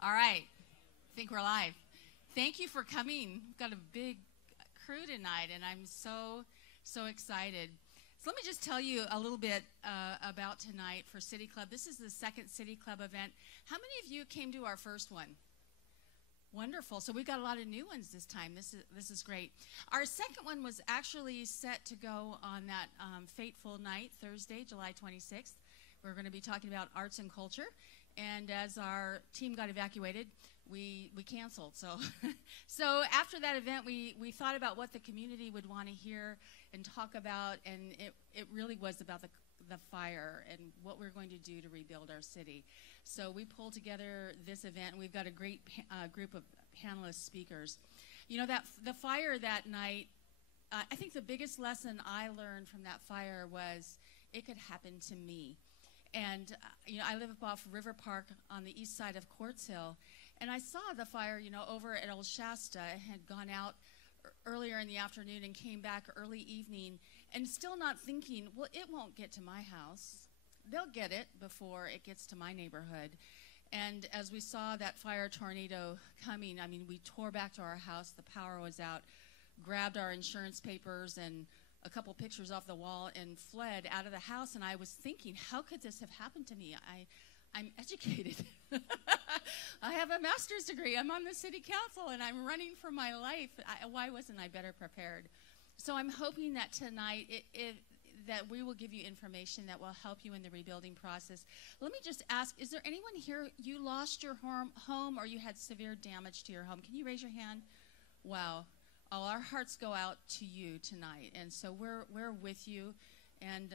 All right. I think we're live. Thank you for coming. We've got a big crew tonight, and I'm so excited. So let me just tell you a little bit about tonight for City Club. This is the second City Club event. How many of you came to our first one? Wonderful. So we've got a lot of new ones this time. This is great. Our second one was actually set to go on that fateful night, Thursday, July 26th. We're going to be talking about arts and culture. And as our team got evacuated, we canceled. So after that event, we thought about what the community would want to hear and talk about, and it really was about the fire and what we're going to do to rebuild our city. So we pulled together this event, and we've got a great group of panelist speakers. You know, the fire that night, I think the biggest lesson I learned from that fire was it could happen to me. And, you know, I live off River Park on the east side of Quartz Hill, and I saw the fire, you know, over at Old Shasta. It had gone out earlier in the afternoon and came back early evening, and still not thinking, well, it won't get to my house. They'll get it before it gets to my neighborhood. And as we saw that fire tornado coming, I mean, we tore back to our house. The power was out, grabbed our insurance papers and a couple pictures off the wall and fled out of the house. And I was thinking, how could this have happened to me? I'm educated. I have a master's degree. I'm on the city council, and I'm running for my life. Why wasn't I better prepared? So I'm hoping that tonight that we will give you information that will help you in the rebuilding process. Let me just ask, is there anyone here, you lost your home or you had severe damage to your home? Can you raise your hand? Wow. Oh, our hearts go out to you tonight, and so we're with you, and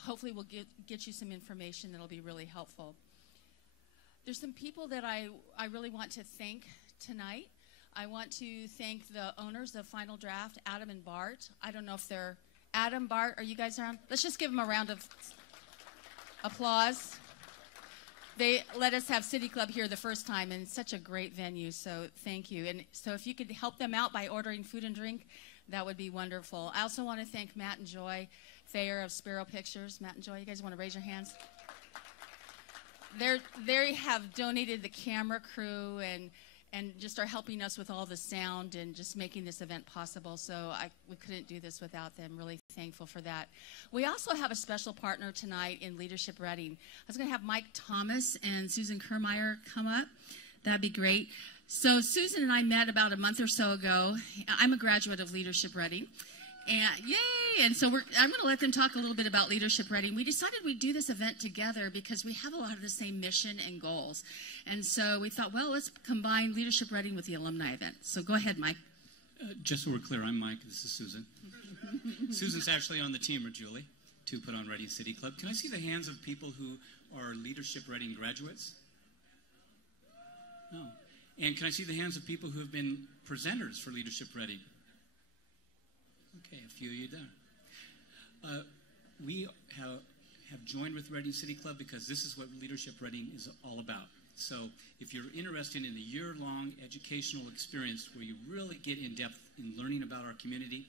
hopefully we'll get you some information that'll be really helpful. There's some people that I really want to thank tonight. I want to thank the owners of Final Draft, Adam and Bart. I don't know if they're Adam, Bart, are you guys around? Let's just give them a round of applause. They let us have City Club here the first time, and it's such a great venue, so thank you. And so if you could help them out by ordering food and drink, that would be wonderful. I also want to thank Matt and Joy Thayer of Sparrow Pictures. Matt and Joy, you guys want to raise your hands? They have donated the camera crew and just are helping us with all the sound and just making this event possible. So we couldn't do this without them. Really thankful for that. We also have a special partner tonight in Leadership Reading. I was going to have Mike Thomas and Susan Kermeyer come up. That'd be great. So Susan and I met about a month or so ago. I'm a graduate of Leadership Reading. And yay! And so I'm going to let them talk a little bit about Leadership Reading. We decided we'd do this event together because we have a lot of the same mission and goals. And so we thought, well, let's combine Leadership Reading with the alumni event. So go ahead, Mike. Just so we're clear, I'm Mike. This is Susan. Susan's actually on the team with Julie to put on Reading City Club. Can I see the hands of people who are Leadership Reading graduates? No. And can I see the hands of people who have been presenters for Leadership Reading? Okay, a few of you there. We have joined with Reading City Club because this is what Leadership Reading is all about. So if you're interested in a year-long educational experience where you really get in-depth in learning about our community,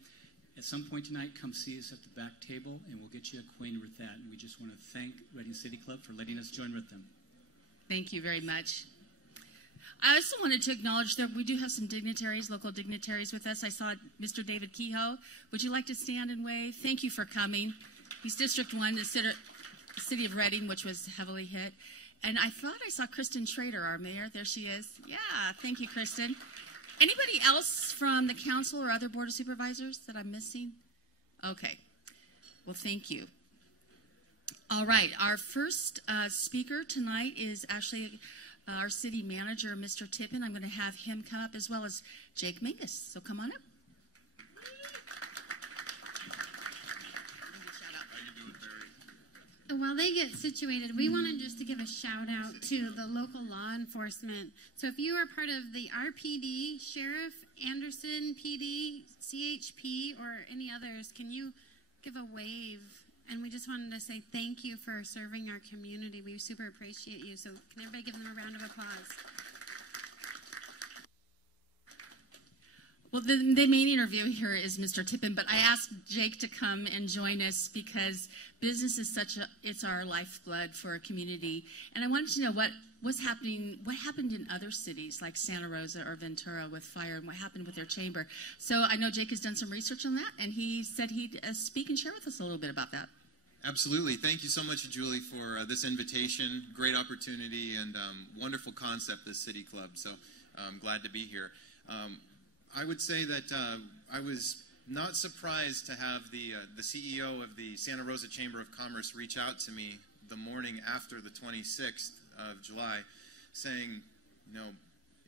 at some point tonight, come see us at the back table, and we'll get you acquainted with that. And we just want to thank Reading City Club for letting us join with them. Thank you very much. I also wanted to acknowledge that we do have some dignitaries, local dignitaries with us. I saw Mr. David Kehoe. Would you like to stand and wave? Thank you for coming. He's District 1, the city of Reading, which was heavily hit. And I thought I saw Kristen Schrader, our mayor. There she is. Yeah, thank you, Kristen. Anybody else from the council or other board of supervisors that I'm missing? Okay. Well, thank you. All right. Our first speaker tonight is actually our city manager, Mr. Tippin. I'm going to have him come up, as well as Jake Mingus. So come on up. While they get situated, we wanted just to give a shout out to the local law enforcement. So if you are part of the RPD, Sheriff, Anderson PD, CHP, or any others, can you give a wave? And we just wanted to say thank you for serving our community. We super appreciate you. So can everybody give them a round of applause? Well, the main interview here is Mr. Tippin, but I asked Jake to come and join us because business is it's our lifeblood for a community. And I wanted to know what happened in other cities like Santa Rosa or Ventura with fire, and what happened with their chamber. So I know Jake has done some research on that, and he said he'd speak and share with us a little bit about that. Absolutely. Thank you so much, Julie, for this invitation. Great opportunity and wonderful concept, this City Club. So I'm glad to be here. I would say that I was not surprised to have the CEO of the Santa Rosa Chamber of Commerce reach out to me the morning after the 26th of July saying, you know,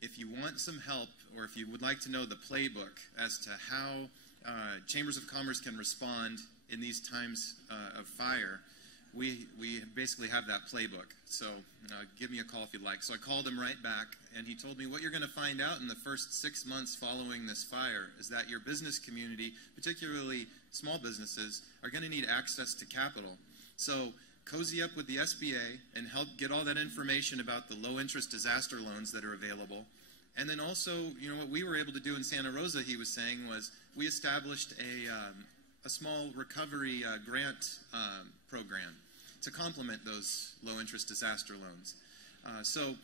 if you want some help or if you would like to know the playbook as to how chambers of commerce can respond in these times of fire, we basically have that playbook. So give me a call if you'd like. So I called him right back, and he told me what you're going to find out in the first 6 months following this fire is that your business community, particularly small businesses, are going to need access to capital. So cozy up with the SBA and help get all that information about the low-interest disaster loans that are available. And then also, you know, what we were able to do in Santa Rosa, he was saying, was we established a small recovery grant program to complement those low-interest disaster loans. So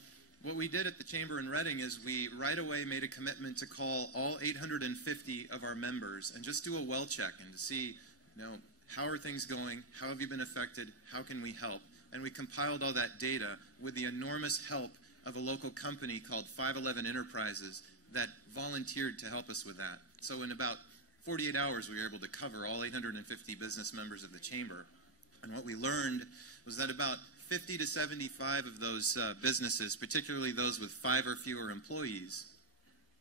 what we did at the Chamber in Reading is we right away made a commitment to call all 850 of our members and just do a well check and to see, you know, how are things going? How have you been affected? How can we help? And we compiled all that data with the enormous help of a local company called 511 Enterprises that volunteered to help us with that. So in about 48 hours, we were able to cover all 850 business members of the Chamber. And what we learned was that about 50 to 75 of those businesses, particularly those with 5 or fewer employees,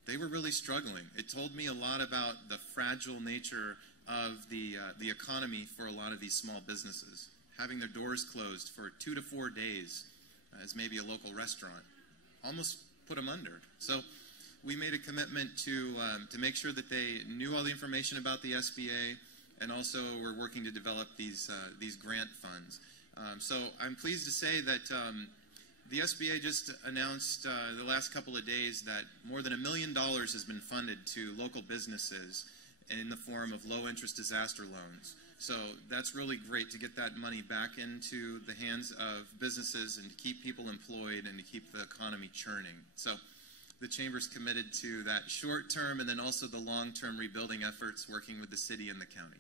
they were really struggling. It told me a lot about the fragile nature of the economy for a lot of these small businesses. Having their doors closed for 2 to 4 days as maybe a local restaurant almost put them under. So we made a commitment to make sure that they knew all the information about the SBA, and also we're working to develop these grant funds. So I'm pleased to say that the SBA just announced the last couple of days that more than $1 million has been funded to local businesses in the form of low-interest disaster loans. So that's really great to get that money back into the hands of businesses and to keep people employed and to keep the economy churning. So the Chamber's committed to that short-term and then also the long-term rebuilding efforts working with the city and the county.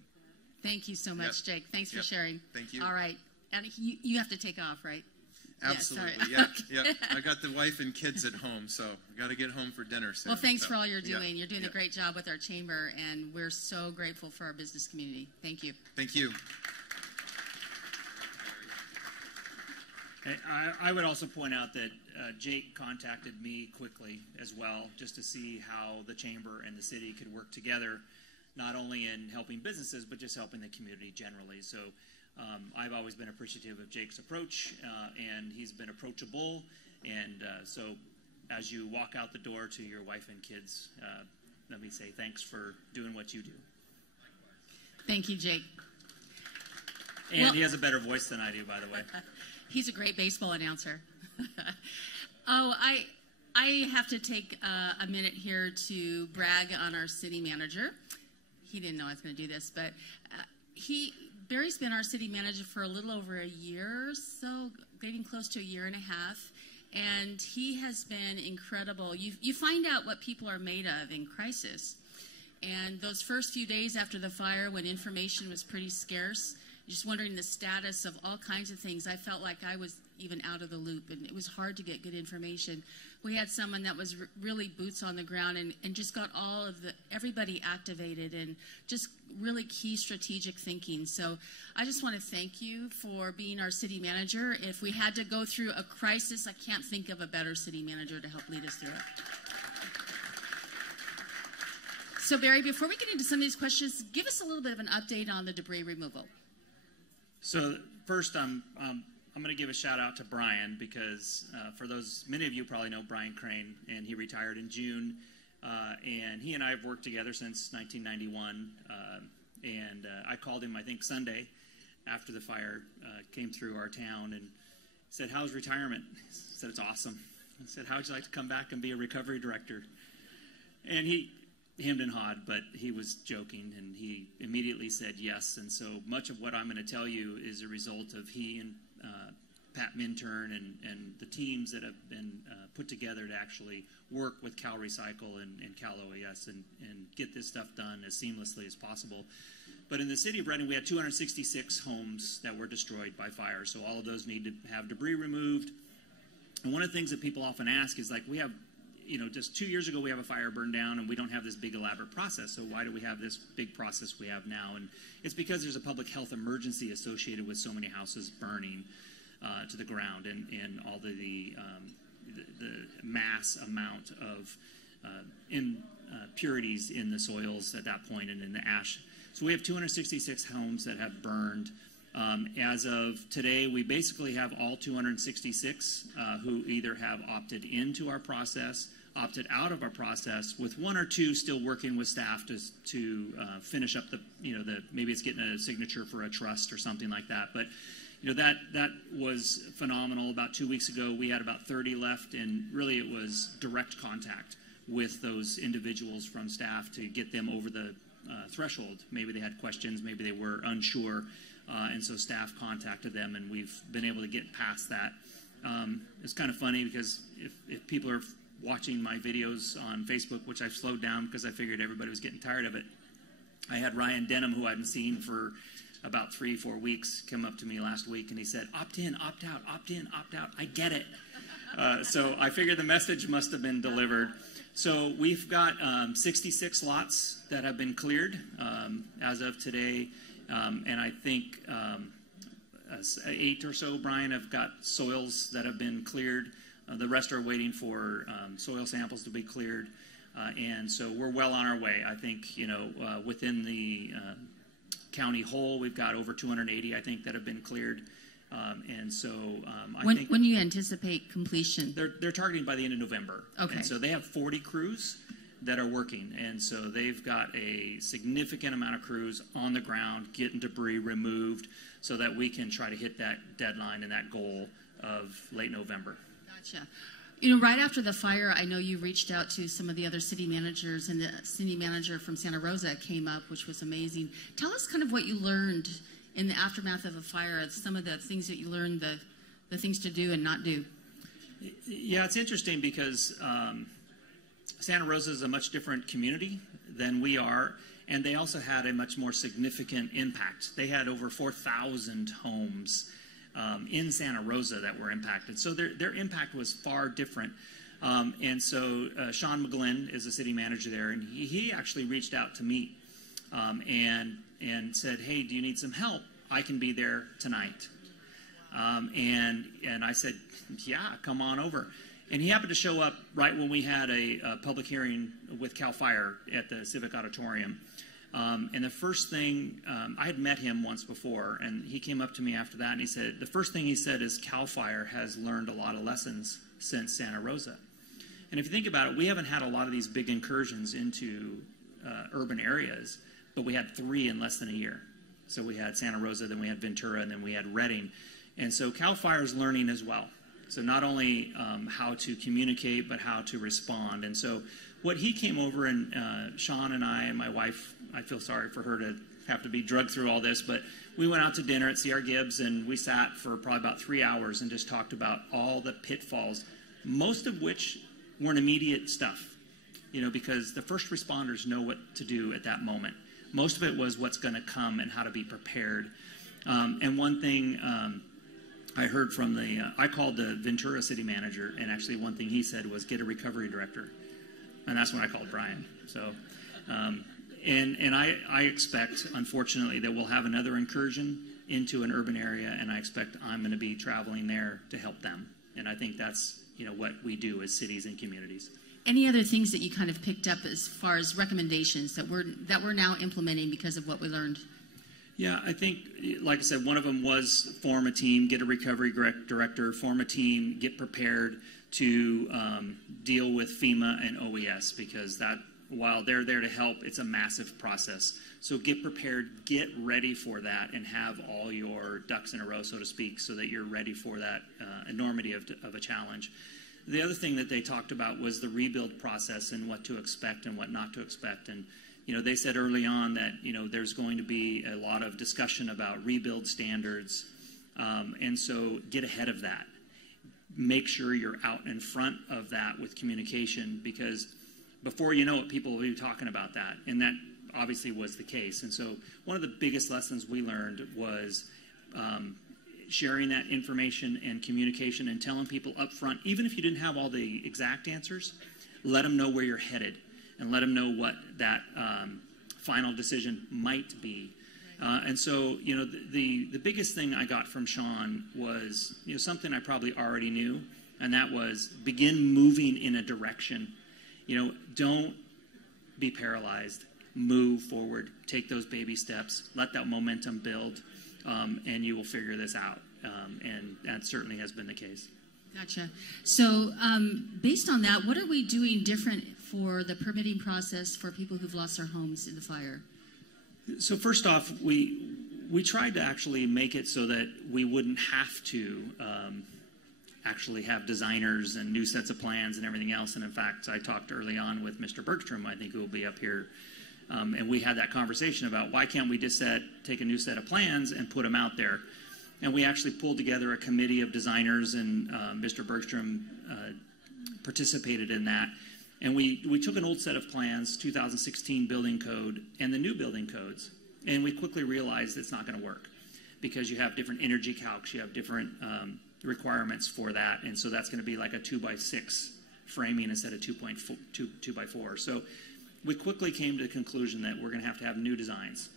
Thank you so much, Jake. Thanks for sharing. Thank you. All right. And you have to take off, right? Absolutely. Yeah, yeah. I got the wife and kids at home, so I got to get home for dinner soon. Well, thanks for all you're doing. You're doing a great job with our chamber, and we're so grateful for our business community. Thank you. Thank you. I would also point out that Jake contacted me quickly as well, just to see how the chamber and the city could work together, not only in helping businesses, but just helping the community generally. So I've always been appreciative of Jake's approach, and he's been approachable. And so as you walk out the door to your wife and kids, let me say thanks for doing what you do. Thank you, Jake. And he has a better voice than I do, by the way. He's a great baseball announcer. Oh, I have to take a minute here to brag on our city manager. He didn't know I was going to do this, but Barry's been our city manager for a little over a year or so, getting close to a year and a half, and he has been incredible. You find out what people are made of in crisis, and those first few days after the fire when information was pretty scarce, just wondering the status of all kinds of things, I felt like I was even out of the loop, and it was hard to get good information. We had someone that was really boots on the ground and just got everybody activated and just really key strategic thinking. So I just want to thank you for being our city manager. If we had to go through a crisis, I can't think of a better city manager to help lead us through it. So Barry, before we get into some of these questions, give us a little bit of an update on the debris removal. So first, I'm going to give a shout out to Brian because for many of you probably know Brian Crane, and he retired in June, and he and I have worked together since 1991, and I called him, I think, Sunday after the fire came through our town and said, "How's retirement?" He said, "It's awesome." I said, "How would you like to come back and be a recovery director?" And he hemmed and hawed, but he was joking, and he immediately said yes. And so much of what I'm going to tell you is a result of he Pat Minturn and the teams that have been put together to actually work with Cal Recycle and Cal OES and get this stuff done as seamlessly as possible. But in the city of Reading, we had 266 homes that were destroyed by fire. So all of those need to have debris removed. And one of the things that people often ask is, like, we have, just 2 years ago we have a fire burned down and we don't have this big elaborate process. So why do we have this big process we have now? And it's because there's a public health emergency associated with so many houses burning to the ground and all the mass amount of impurities in the soils at that point and in the ash. So we have 266 homes that have burned. As of today, we basically have all 266 who either have opted into our process, opted out of our process, with one or two still working with staff to finish up maybe it's getting a signature for a trust or something like that. But that was phenomenal. About 2 weeks ago, we had about 30 left, and really it was direct contact with those individuals from staff to get them over the threshold. Maybe they had questions, maybe they were unsure, and so staff contacted them, and we've been able to get past that. It's kind of funny because if people are watching my videos on Facebook, which I've slowed down because I figured everybody was getting tired of it, I had Ryan Denham, who I hadn't seen for about 3-4 weeks, come up to me last week, and he said, "Opt in, opt out, opt in, opt out. I get it." So I figured the message must have been delivered. So we've got 66 lots that have been cleared as of today, and I think 8 or so, Brian, have got soils that have been cleared. The rest are waiting for soil samples to be cleared, and so we're well on our way. I think, within the county whole, we've got over 280, I think, that have been cleared. And so I think when you anticipate completion, they're targeting by the end of November. Okay. And so they have 40 crews that are working, and so they've got a significant amount of crews on the ground getting debris removed so that we can try to hit that deadline and that goal of late November. Gotcha. Right after the fire, I know you reached out to some of the other city managers, and the city manager from Santa Rosa came up, which was amazing. Tell us kind of what you learned in the aftermath of a fire, some of the things that you learned, the things to do and not do. Yeah, it's interesting because Santa Rosa is a much different community than we are, and they also had a much more significant impact. They had over 4,000 homes in Santa Rosa that were impacted. So their impact was far different. And so Sean McGlynn is the city manager there, and he actually reached out to me and said, "Hey, do you need some help? I can be there tonight." And I said, "Yeah, come on over." And he happened to show up right when we had a public hearing with CAL FIRE at the Civic Auditorium. And the first thing, I had met him once before, and he came up to me after that, and he said, the first thing he said is CAL FIRE has learned a lot of lessons since Santa Rosa. And if you think about it, we haven't had a lot of these big incursions into urban areas, but we had 3 in less than a year. So we had Santa Rosa, then we had Ventura, and then we had Reading. And so CAL FIRE is learning as well. So not only how to communicate, but how to respond. And so what he came over, and Sean and I and my wife, I feel sorry for her to have to be drugged through all this, but we went out to dinner at C.R. Gibbs, and we sat for probably about 3 hours and just talked about all the pitfalls, most of which weren't immediate stuff, because the first responders know what to do at that moment. Most of it was what's going to come and how to be prepared. And one thing I heard from I called the Ventura city manager, and actually one thing he said was get a recovery director. And that's when I called Brian. So, and I expect, unfortunately, that we'll have another incursion into an urban area, and I expect I'm going to be traveling there to help them. And I think that's, what we do as cities and communities. Any other things that you kind of picked up as far as recommendations that we're now implementing because of what we learned? Yeah, I think, like I said, one of them was form a team, get a recovery director, form a team, get prepared to deal with FEMA and OES, because that, while they're there to help, it's a massive process. So get prepared, get ready for that, and have all your ducks in a row, so to speak, so that you're ready for that enormity of a challenge. The other thing that they talked about was the rebuild process and what to expect and what not to expect. And they said early on that there's going to be a lot of discussion about rebuild standards, And so get ahead of that. Make sure you're out in front of that with communication, because before you know it, people will be talking about that. And that obviously was the case. And so one of the biggest lessons we learned was sharing that information and communication and telling people up front, even if you didn't have all the exact answers, let them know where you're headed and let them know what that final decision might be. And so, the biggest thing I got from Sean was, something I probably already knew, and that was begin moving in a direction. Don't be paralyzed. Move forward. Take those baby steps. Let that momentum build, and you will figure this out. And that certainly has been the case. Gotcha. So based on that, what are we doing different for the permitting process for people who've lost their homes in the fire? So first off, we tried to actually make it so that we wouldn't have to actually have designers and new sets of plans and everything else. And in fact, I talked early on with Mr. Bergstrom, I think, who will be up here, and we had that conversation about why can't we just take a new set of plans and put them out there. And we actually pulled together a committee of designers, and Mr. Bergstrom participated in that. And we took an old set of plans, 2016 building code, and the new building codes, and we quickly realized it's not going to work because you have different energy calcs, you have different requirements for that, and so that's going to be like a 2x6 framing instead of 2x4. So we quickly came to the conclusion that we're going to have new designs.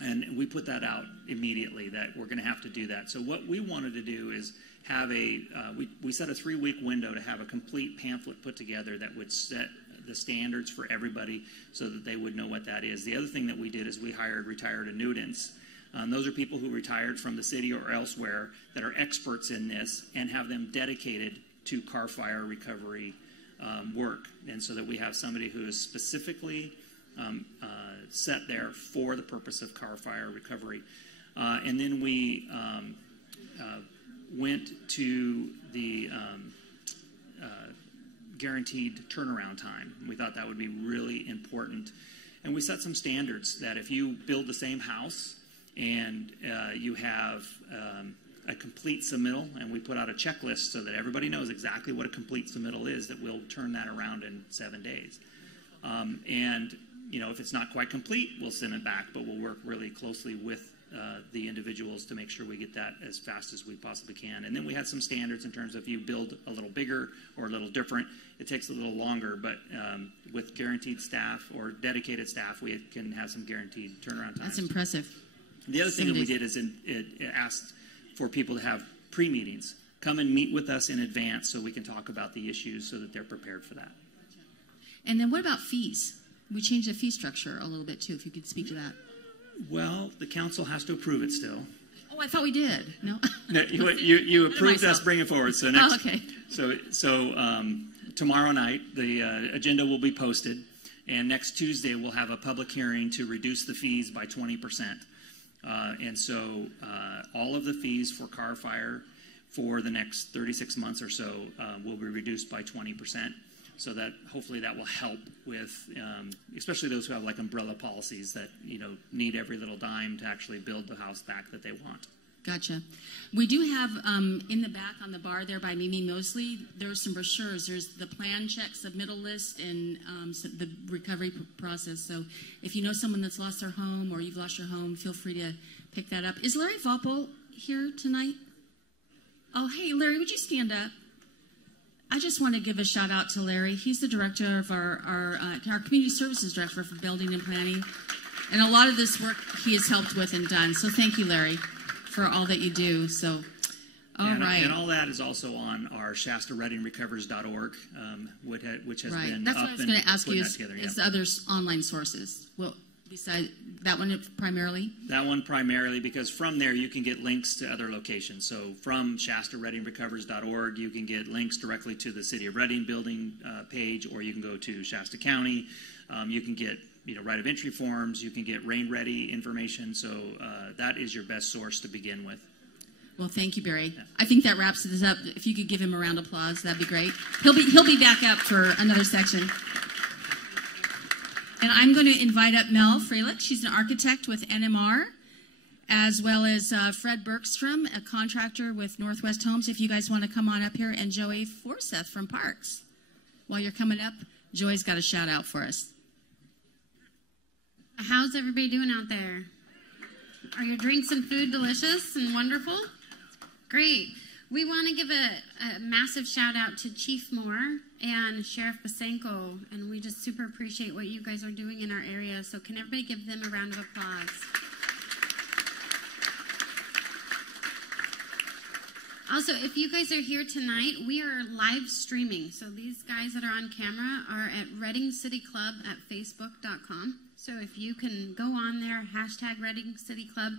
And we put that out immediately, that we're going to have to do that. So what we wanted to do is have we set a 3-week window to have a complete pamphlet put together that would set the standards for everybody so that they would know what that is. The other thing that we did is we hired retired annuitants. Those are people who retired from the city or elsewhere that are experts in this, and have them dedicated to CAR fire recovery work. And so that we have somebody who is specifically set there for the purpose of CAR fire recovery. And then we went to the guaranteed turnaround time. We thought that would be really important. And we set some standards that if you build the same house and you have a complete submittal, and we put out a checklist so that everybody knows exactly what a complete submittal is, that we'll turn that around in 7 days. And if it's not quite complete, we'll send it back, but we'll work really closely with the individuals to make sure we get that as fast as we possibly can. And then we had some standards in terms of if you build a little bigger or a little different, it takes a little longer, but with guaranteed staff or dedicated staff, we can have some guaranteed turnaround times. That's impressive. The other thing that we did is it asked for people to have pre-meetings. Come and meet with us in advance so we can talk about the issues so that they're prepared for that. And then what about fees? We changed the fee structure a little bit too, if you could speak to that. Well, the council has to approve it still. Oh, I thought we did. No? No, you approved us bringing it forward. So next, okay. So tomorrow night, the agenda will be posted, and next Tuesday we'll have a public hearing to reduce the fees by 20%. And so all of the fees for CAR fire for the next 36 months or so will be reduced by 20%. So that hopefully that will help with, especially those who have like umbrella policies that need every little dime to actually build the house back that they want. Gotcha. We do have in the back on the bar there by Mimi Mosley, there's some brochures. There's the plan check submittal list and the recovery process. So if you know someone that's lost their home or you've lost your home, feel free to pick that up. Is Larry Voppel here tonight? Oh, hey, Larry, would you stand up? I just want to give a shout out to Larry. He's the director of our community services director for building and planning. And a lot of this work he has helped with and done. So thank you, Larry, for all that you do. So, all right. And all that is also on our ShastaReddingRecovers.org, which has been That's up what I was going to ask you is yeah. other online sources. Well, besides that one primarily? That one primarily, because from there you can get links to other locations. So from ShastaReddingRecovers.org, you can get links directly to the City of Redding building page, or you can go to Shasta County. You can get right of entry forms. You can get rain ready information. So that is your best source to begin with. Well, thank you, Barry. Yeah. I think that wraps this up. If you could give him a round of applause, that'd be great. He'll be back up for another section. And I'm going to invite up Mel Freilich. She's an architect with NMR. as well as Fred Bergstrom, a contractor with Northwest Homes, if you guys want to come on up here, and Joey Forsyth from Parks. While you're coming up, Joey's got a shout out for us. How's everybody doing out there? Are your drinks and food delicious and wonderful? Great. We want to give a massive shout out to Chief Moore and Sheriff Basenko, and we just super appreciate what you guys are doing in our area. So can everybody give them a round of applause? Also, if you guys are here tonight, we are live streaming. So these guys that are on camera are at Reading City Club at facebook.com. So if you can go on there, hashtag Reading City Club.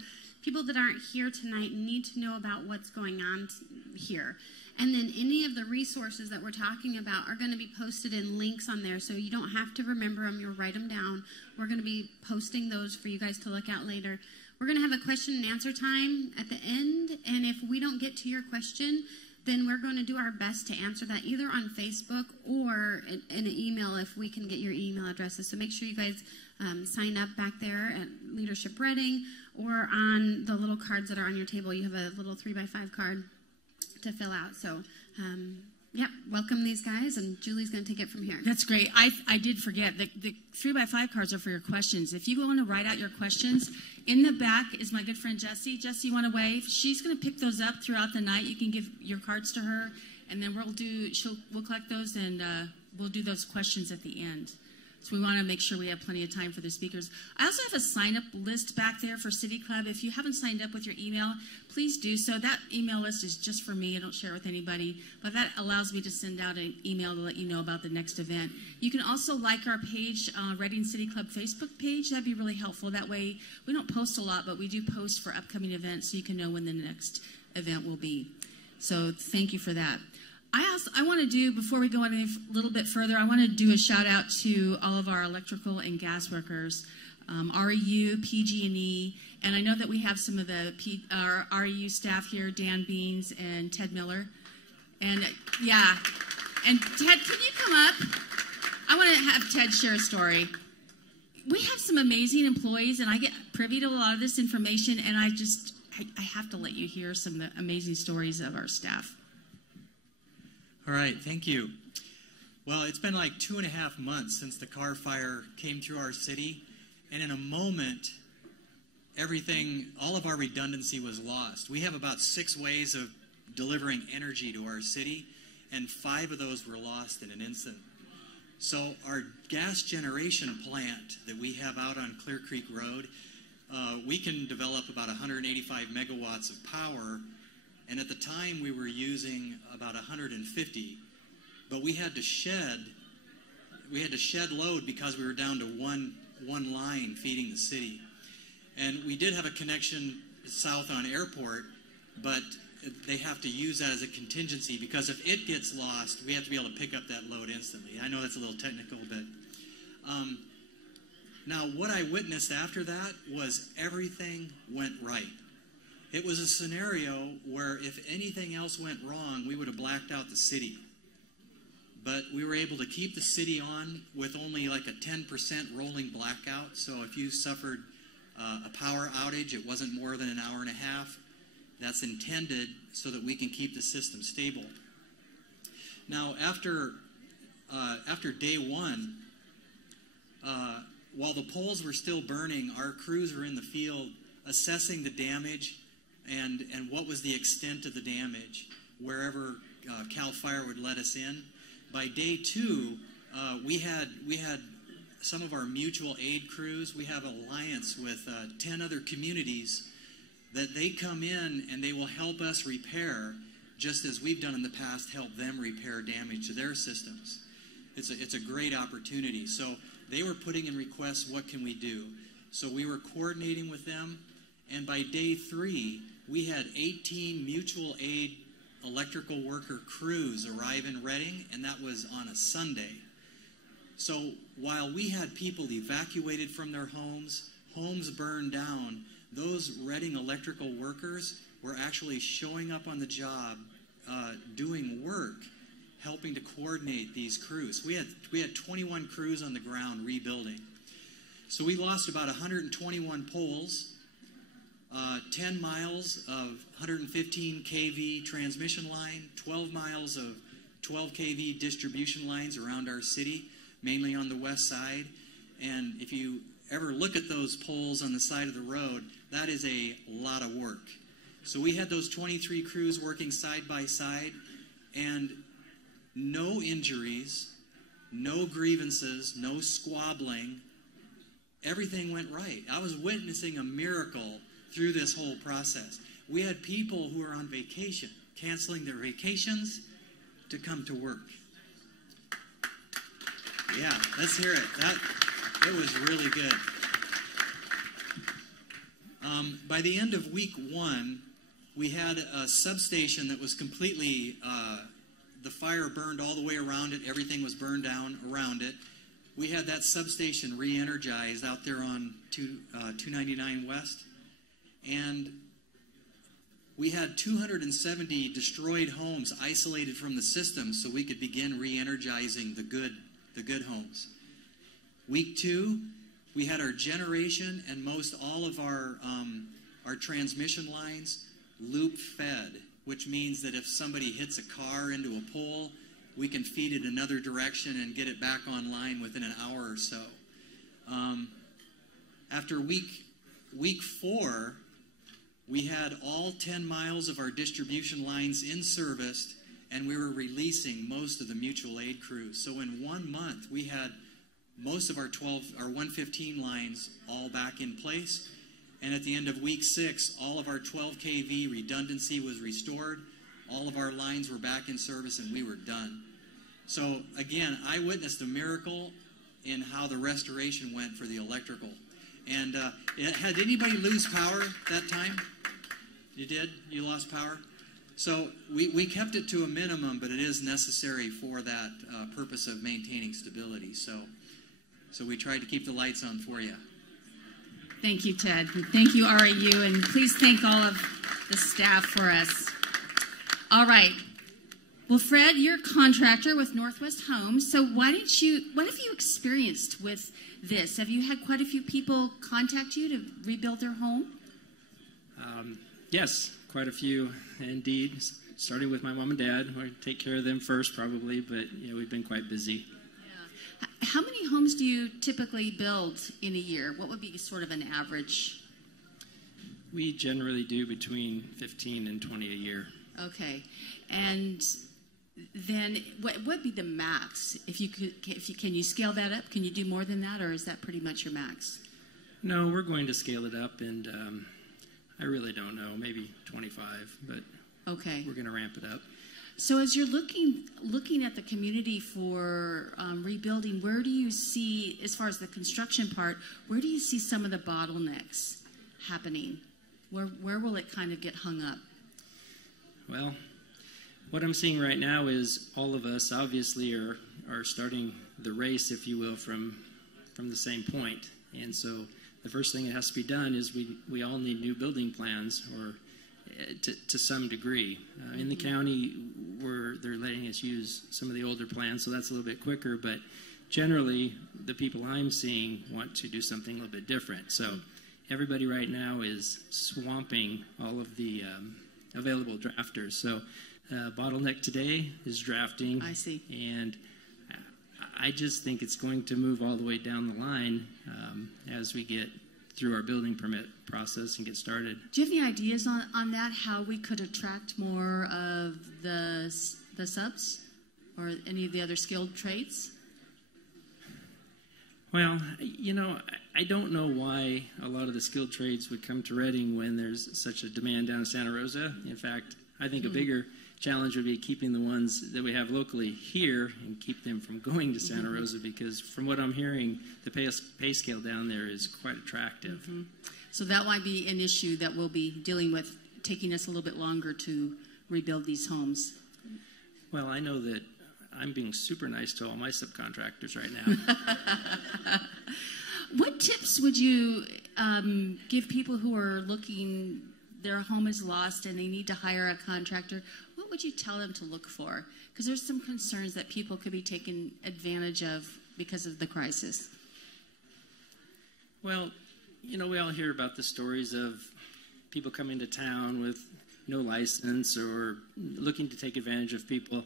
People that aren't here tonight need to know about what's going on here. And then any of the resources that we're talking about are going to be posted in links on there. So you don't have to remember them, you'll write them down. We're going to be posting those for you guys to look at later. We're going to have a question and answer time at the end, and if we don't get to your question, then we're going to do our best to answer that either on Facebook or in an email if we can get your email addresses. So make sure you guys sign up back there at Leadership Reading or on the little cards that are on your table. You have a little 3x5 card to fill out. So, yeah, welcome these guys, and Julie's going to take it from here. That's great. I did forget. The 3x5 cards are for your questions. If you want to write out your questions, in the back is my good friend Jessie. Jessie, you want to wave? She's going to pick those up throughout the night. You can give your cards to her, and then we'll collect those, and we'll do those questions at the end. So we want to make sure we have plenty of time for the speakers. I also have a sign-up list back there for City Club. If you haven't signed up with your email, please do so. That email list is just for me. I don't share it with anybody, but that allows me to send out an email to let you know about the next event. You can also like our page, Reading City Club Facebook page. That'd be really helpful. That way, we don't post a lot, but we do post for upcoming events so you can know when the next event will be. So thank you for that. I want to do, before we go any little bit further, I want to do a shout out to all of our electrical and gas workers, REU, PG&E, and I know that we have some of our REU staff here, Dan Beans and Ted Miller. And yeah, and Ted, can you come up? I want to have Ted share a story. We have some amazing employees, and I get privy to a lot of this information, and I have to let you hear some of the amazing stories of our staff. All right, thank you. Well, it's been like 2.5 months since the Carr fire came through our city, and in a moment, all of our redundancy was lost. We have about 6 ways of delivering energy to our city, and 5 of those were lost in an instant. So our gas generation plant that we have out on Clear Creek Road, we can develop about 185 megawatts of power. And at the time, we were using about 150, but we had to shed load because we were down to one line feeding the city. And we did have a connection south on Airport, but they have to use that as a contingency because if it gets lost, we have to be able to pick up that load instantly. I know that's a little technical, but now what I witnessed after that was everything went right. It was a scenario where if anything else went wrong, we would have blacked out the city. But we were able to keep the city on with only like a 10% rolling blackout. So if you suffered a power outage, it wasn't more than an hour and a half. That's intended so that we can keep the system stable. Now, after day one, while the poles were still burning, our crews were in the field assessing the damage and what was the extent of the damage wherever CAL FIRE would let us in. By day 2, we had some of our mutual aid crews. We have an alliance with 10 other communities that they come in and they will help us repair, just as we've done in the past, help them repair damage to their systems. It's a great opportunity. So they were putting in requests, what can we do? So we were coordinating with them, and by day 3, we had 18 mutual aid electrical worker crews arrive in Reading, and that was on a Sunday. So while we had people evacuated from their homes burned down, those Reading electrical workers were actually showing up on the job, doing work, helping to coordinate these crews. We had 21 crews on the ground rebuilding. So we lost about 121 poles. 10 miles of 115 kV transmission line, 12 miles of 12 kV distribution lines around our city, mainly on the west side. And if you ever look at those poles on the side of the road, that is a lot of work. So we had those 23 crews working side by side, and no injuries, no grievances, no squabbling. Everything went right. I was witnessing a miracle through this whole process. We had people who were on vacation, canceling their vacations to come to work. Yeah, let's hear it. It was really good. By the end of week 1, we had a substation that was completely, the fire burned all the way around it. Everything was burned down around it. We had that substation re-energized out there on 299 West. And we had 270 destroyed homes isolated from the system so we could begin re-energizing the good homes. Week 2, we had our generation and most all of our transmission lines loop fed, which means that if somebody hits a car into a pole, we can feed it another direction and get it back online within an hour or so. After week 4, we had all 10 miles of our distribution lines in service, and we were releasing most of the mutual aid crews. So in 1 month, we had most of our 115 lines all back in place. And at the end of week 6, all of our 12 kV redundancy was restored. All of our lines were back in service, and we were done. So again, I witnessed a miracle in how the restoration went for the electrical. And had anybody lose power that time? You did? You lost power? So we kept it to a minimum, but it is necessary for that purpose of maintaining stability. So we tried to keep the lights on for you. Thank you, Ted. And thank you, RAU, and please thank all of the staff for us. All right. Well, Fred, you're a contractor with Northwest Homes, so what have you experienced with this? Have you had quite a few people contact you to rebuild their home? Yes, quite a few indeed. Starting with my mom and dad. We'll take care of them first probably, but we've been quite busy. Yeah. How many homes do you typically build in a year? What would be sort of an average? We generally do between 15 and 20 a year. Okay. And then what would be the max? Can you scale that up? Can you do more than that, or is that pretty much your max? No, we're going to scale it up, and I really don't know, maybe 25, but okay, we're going to ramp it up. So as you're looking at the community for rebuilding, where do you see, as far as the construction part, where do you see some of the bottlenecks happening? Where will it kind of get hung up? Well, what I'm seeing right now is all of us obviously are starting the race, if you will, from the same point. And so the first thing that has to be done is we all need new building plans, or to some degree. In the county, they're letting us use some of the older plans, so that's a little bit quicker. But generally, the people I'm seeing want to do something a little bit different. So everybody right now is swamping all of the available drafters. So bottleneck today is drafting. I see. And I just think it's going to move all the way down the line as we get through our building permit process and get started. Do you have any ideas on that, how we could attract more of the subs or any of the other skilled trades? Well, I don't know why a lot of the skilled trades would come to Redding when there's such a demand down in Santa Rosa. In fact, I think a bigger challenge would be keeping the ones that we have locally here and keep them from going to Santa Rosa, because from what I'm hearing, the pay scale down there is quite attractive. So that might be an issue that we'll be dealing with, taking us a little bit longer to rebuild these homes. Well, I know that I'm being super nice to all my subcontractors right now. What tips would you give people who are looking, their home is lost and they need to hire a contractor? What would you tell them to look for? Because there's some concerns that people could be taken advantage of because of the crisis. Well, we all hear about the stories of people come into town with no license or looking to take advantage of people.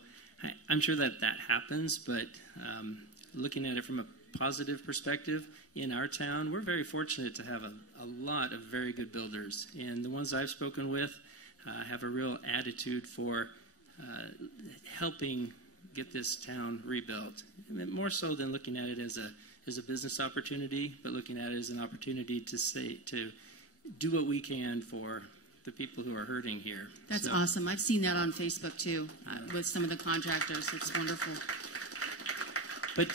I'm sure that happens, but looking at it from a positive perspective, in our town, we're very fortunate to have a lot of very good builders. And the ones I've spoken with have a real attitude for helping get this town rebuilt. And more so than looking at it as a business opportunity, but looking at it as an opportunity to do what we can for the people who are hurting here. That's awesome. I've seen that on Facebook too, with some of the contractors. It's wonderful. But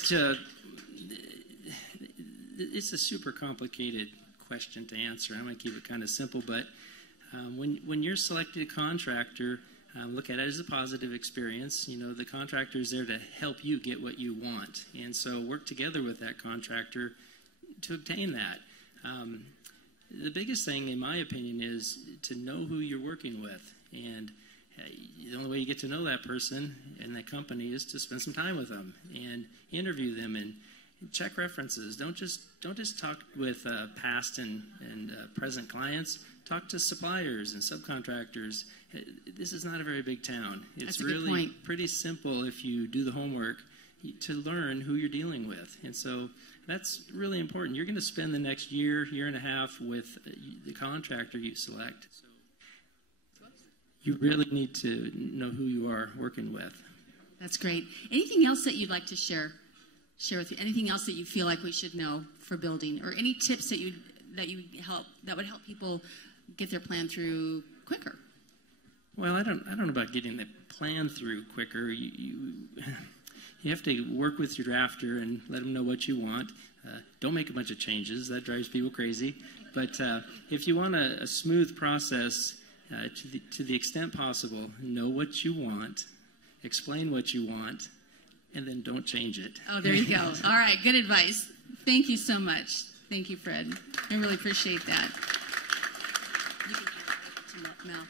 it's a super complicated question to answer. I'm going to keep it kind of simple, but when you're selecting a contractor, look at it as a positive experience. You know, the contractor is there to help you get what you want, and so work together with that contractor to obtain that. The biggest thing, in my opinion, is to know who you're working with, and the only way you get to know that person and that company is to spend some time with them and interview them and check references. Don't just talk with past and present clients. Talk to suppliers and subcontractors. This is not a very big town. It's really pretty simple if you do the homework to learn who you're dealing with. And so that's really important. You're going to spend the next year and a half with the contractor you select. So you really need to know who you are working with. That's great. Anything else that you'd like to share with you? Anything else that you feel like we should know for building, or any tips that would help people get their plan through quicker? Well, I don't know about getting the plan through quicker. You have to work with your drafter and let them know what you want. Don't make a bunch of changes. That drives people crazy. But if you want a smooth process, to the extent possible, know what you want, explain what you want, and then don't change it. Oh, there you go. All right, good advice. Thank you so much. Thank you, Fred. I really appreciate that. You can hand it to Mel.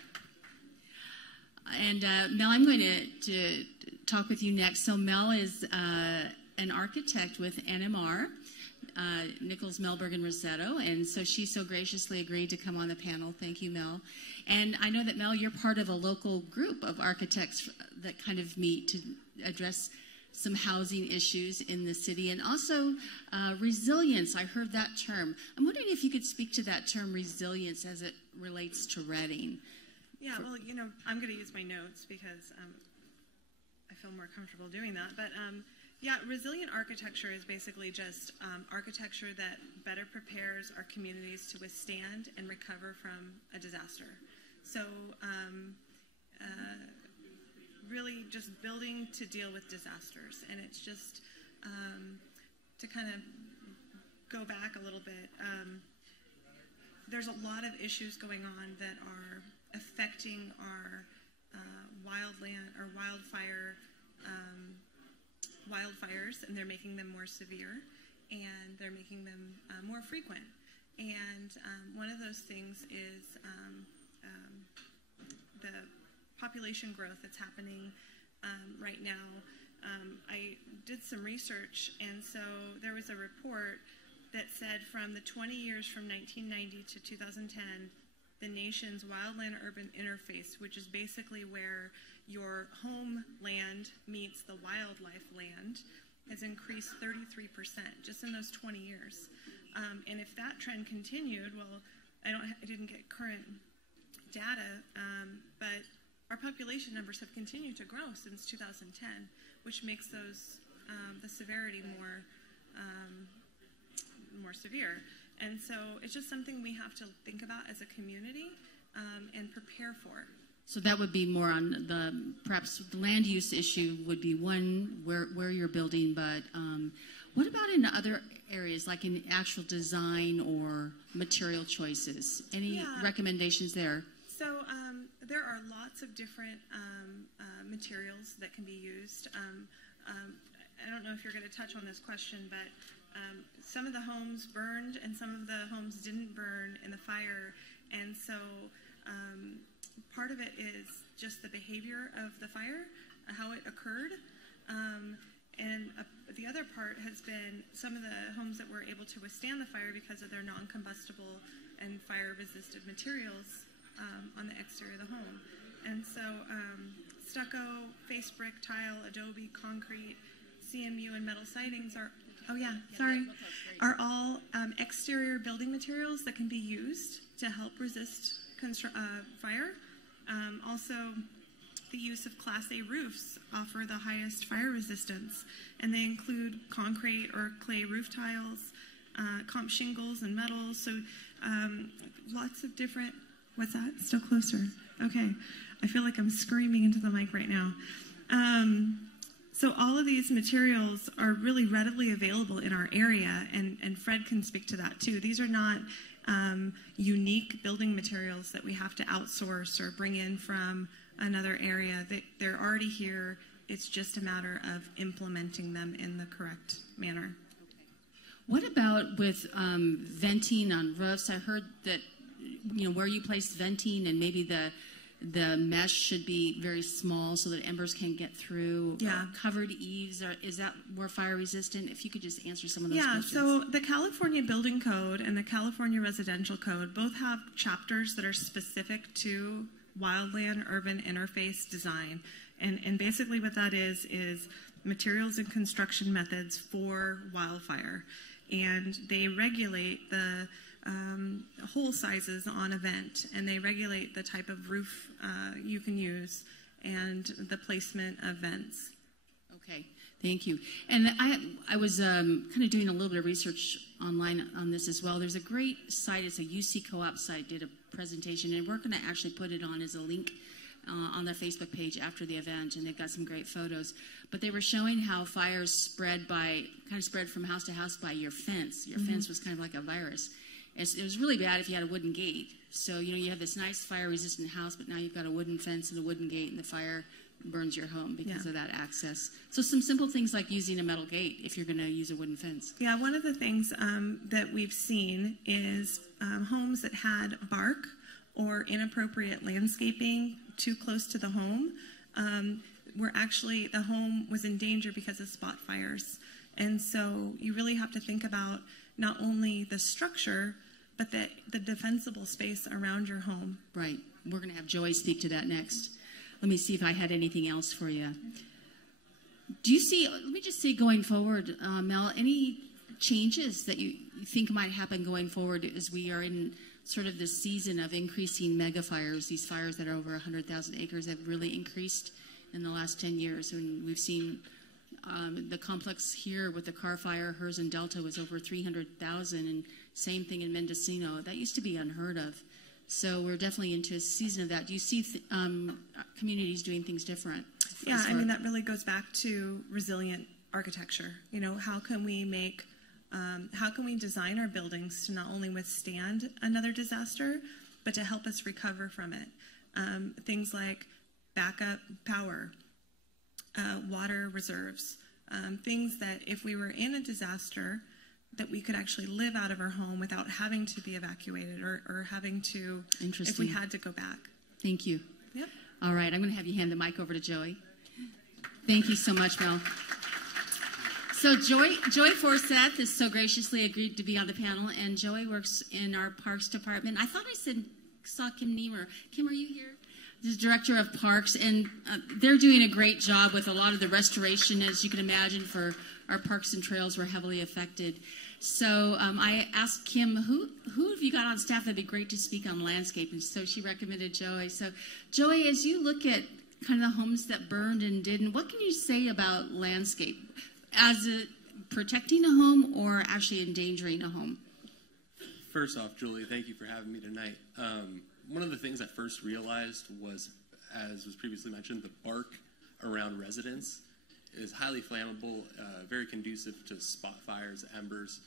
And Mel, I'm going to talk with you next. So Mel is an architect with NMR, Nichols, Melberg, and Rossetto, and so she so graciously agreed to come on the panel. Thank you, Mel. And I know that, Mel, you're part of a local group of architects that kind of meet to address some housing issues in the city, and also resilience. I heard that term. I'm wondering if you could speak to that term, resilience, as it relates to Reading. Yeah, well, you know, I'm going to use my notes because I feel more comfortable doing that. But yeah, resilient architecture is basically just architecture that better prepares our communities to withstand and recover from a disaster. So really just building to deal with disasters. And it's just to kind of go back a little bit, there's a lot of issues going on that are affecting our wildfires, and they're making them more severe, and they're making them more frequent. And one of those things is the population growth that's happening right now. I did some research, and so there was a report that said from the 20 years from 1990 to 2010, the nation's wildland-urban interface, which is basically where your home land meets the wildlife land, has increased 33% just in those 20 years. And if that trend continued, well, I didn't get current data, but our population numbers have continued to grow since 2010, which makes those the severity more severe. And so it's just something we have to think about as a community and prepare for. So that would be more on perhaps the land use issue would be one where you're building, but what about in other areas, like in actual design or material choices? Any recommendations there? So there are lots of different materials that can be used. I don't know if you're going to touch on this question, but some of the homes burned and some of the homes didn't burn in the fire. And so part of it is just the behavior of the fire, how it occurred. And the other part has been some of the homes that were able to withstand the fire because of their non-combustible and fire-resistant materials on the exterior of the home. And so stucco, face brick, tile, adobe, concrete, CMU, and metal sidings are all exterior building materials that can be used to help resist fire. Also, the use of Class A roofs offer the highest fire resistance, and they include concrete or clay roof tiles, comp shingles and metals. So lots of different. What's that? Still closer. Okay. I feel like I'm screaming into the mic right now. So all of these materials are really readily available in our area, and Fred can speak to that too. These are not unique building materials that we have to outsource or bring in from another area. They're already here. It's just a matter of implementing them in the correct manner. What about with venting on roofs? I heard that, you know, where you place venting and maybe the mesh should be very small so that embers can get through. Yeah. Covered eaves, is that more fire resistant? If you could just answer some of those questions. Yeah, so the California Building Code and the California Residential Code both have chapters that are specific to wildland urban interface design. And basically what that is materials and construction methods for wildfire. And they regulate the hole sizes on a vent, and they regulate the type of roof you can use and the placement of vents. Okay, thank you. And I was kind of doing a little bit of research online on this as well. There's a great site, it's a UC Co-op site, did a presentation, and we're going to actually put it on as a link on their Facebook page after the event, and they've got some great photos. But they were showing how fires spread from house to house by your fence. Your fence was kind of like a virus. It was really bad if you had a wooden gate. So, you know, you have this nice fire-resistant house, but now you've got a wooden fence and a wooden gate, and the fire burns your home because of that access. So some simple things like using a metal gate if you're going to use a wooden fence. Yeah, one of the things that we've seen is homes that had bark or inappropriate landscaping too close to the home, the home was in danger because of spot fires. And so you really have to think about not only the structure, but the defensible space around your home. Right. We're going to have Joy speak to that next. Let me see if I had anything else for you. Do you see, let me just say going forward, Mel, any changes that you think might happen going forward as we are in sort of this season of increasing mega fires? These fires that are over 100,000 acres have really increased in the last 10 years. And we've seen the complex here with the Carr Fire, hers in Delta was over 300,000, and same thing in Mendocino. That used to be unheard of. So we're definitely into a season of that. Do you see communities doing things different? Yeah, I mean, that really goes back to resilient architecture. You know, how can we design our buildings to not only withstand another disaster, but to help us recover from it? Things like backup power, water reserves, things that if we were in a disaster, that we could actually live out of our home without having to be evacuated or having to, if we had to go back. Thank you. Yep. All right, I'm going to have you hand the mic over to Joey. Thank you so much, Mel. So Joy Forseth has so graciously agreed to be on the panel, and Joey works in our Parks Department. I thought I saw Kim Niemer. Kim, are you here? This is Director of Parks, and they're doing a great job with a lot of the restoration, as you can imagine, for our parks and trails were heavily affected. So I asked Kim, who have you got on staff that'd be great to speak on landscape? And so she recommended Joey. So Joey, as you look at kind of the homes that burned and didn't, what can you say about landscape? As protecting a home or actually endangering a home? First off, Julie, thank you for having me tonight. One of the things I first realized was, as was previously mentioned, the bark around residents is highly flammable, very conducive to spot fires, embers,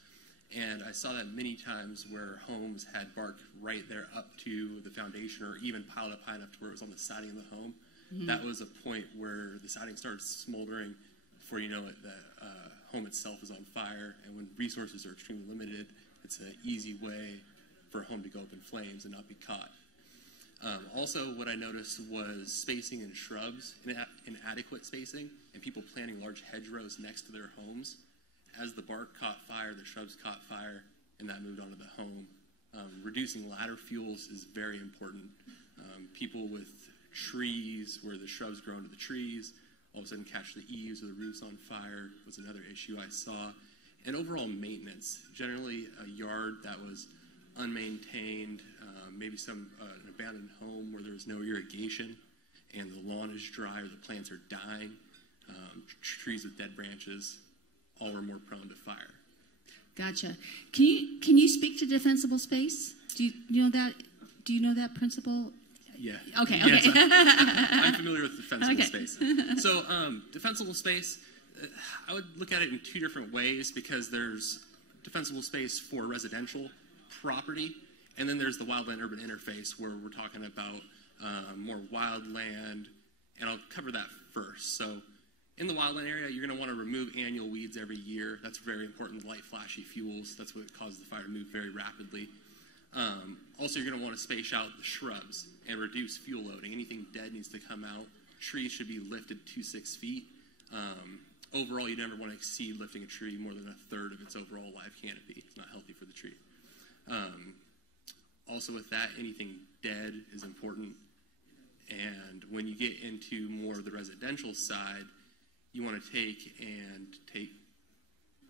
and I saw that many times where homes had bark right there up to the foundation or even piled up high enough to where it was on the siding of the home. Mm-hmm. That was a point where the siding started smoldering. Before you know it, the home itself is on fire, and when resources are extremely limited, it's an easy way for a home to go up in flames and not be caught. Also, what I noticed was spacing in shrubs, inadequate spacing, and people planting large hedgerows next to their homes. As the bark caught fire, the shrubs caught fire, and that moved onto the home. Reducing ladder fuels is very important. People with trees where the shrubs grow into the trees all of a sudden catch the eaves or the roofs on fire was another issue I saw. And overall maintenance, generally a yard that was unmaintained, maybe an abandoned home where there was no irrigation and the lawn is dry or the plants are dying, trees with dead branches, all were more prone to fire. Gotcha. Can you speak to defensible space? Do you know that? Do you know that principle? Yeah. Okay. Yes, Okay. I'm familiar with defensible Okay. space. So, defensible space, I would look at it in two different ways because there's defensible space for residential property, and then there's the wildland-urban interface where we're talking about more wildland, and I'll cover that first. So, in the wildland area, you're going to want to remove annual weeds every year. That's very important. The light, flashy fuels, that's what causes the fire to move very rapidly. Also, you're going to want to space out the shrubs and reduce fuel loading. Anything dead needs to come out. Trees should be lifted to 6 feet. Overall, you never want to exceed lifting a tree more than a third of its overall live canopy. It's not healthy for the tree. Also with that, anything dead is important. And when you get into more of the residential side, you want to take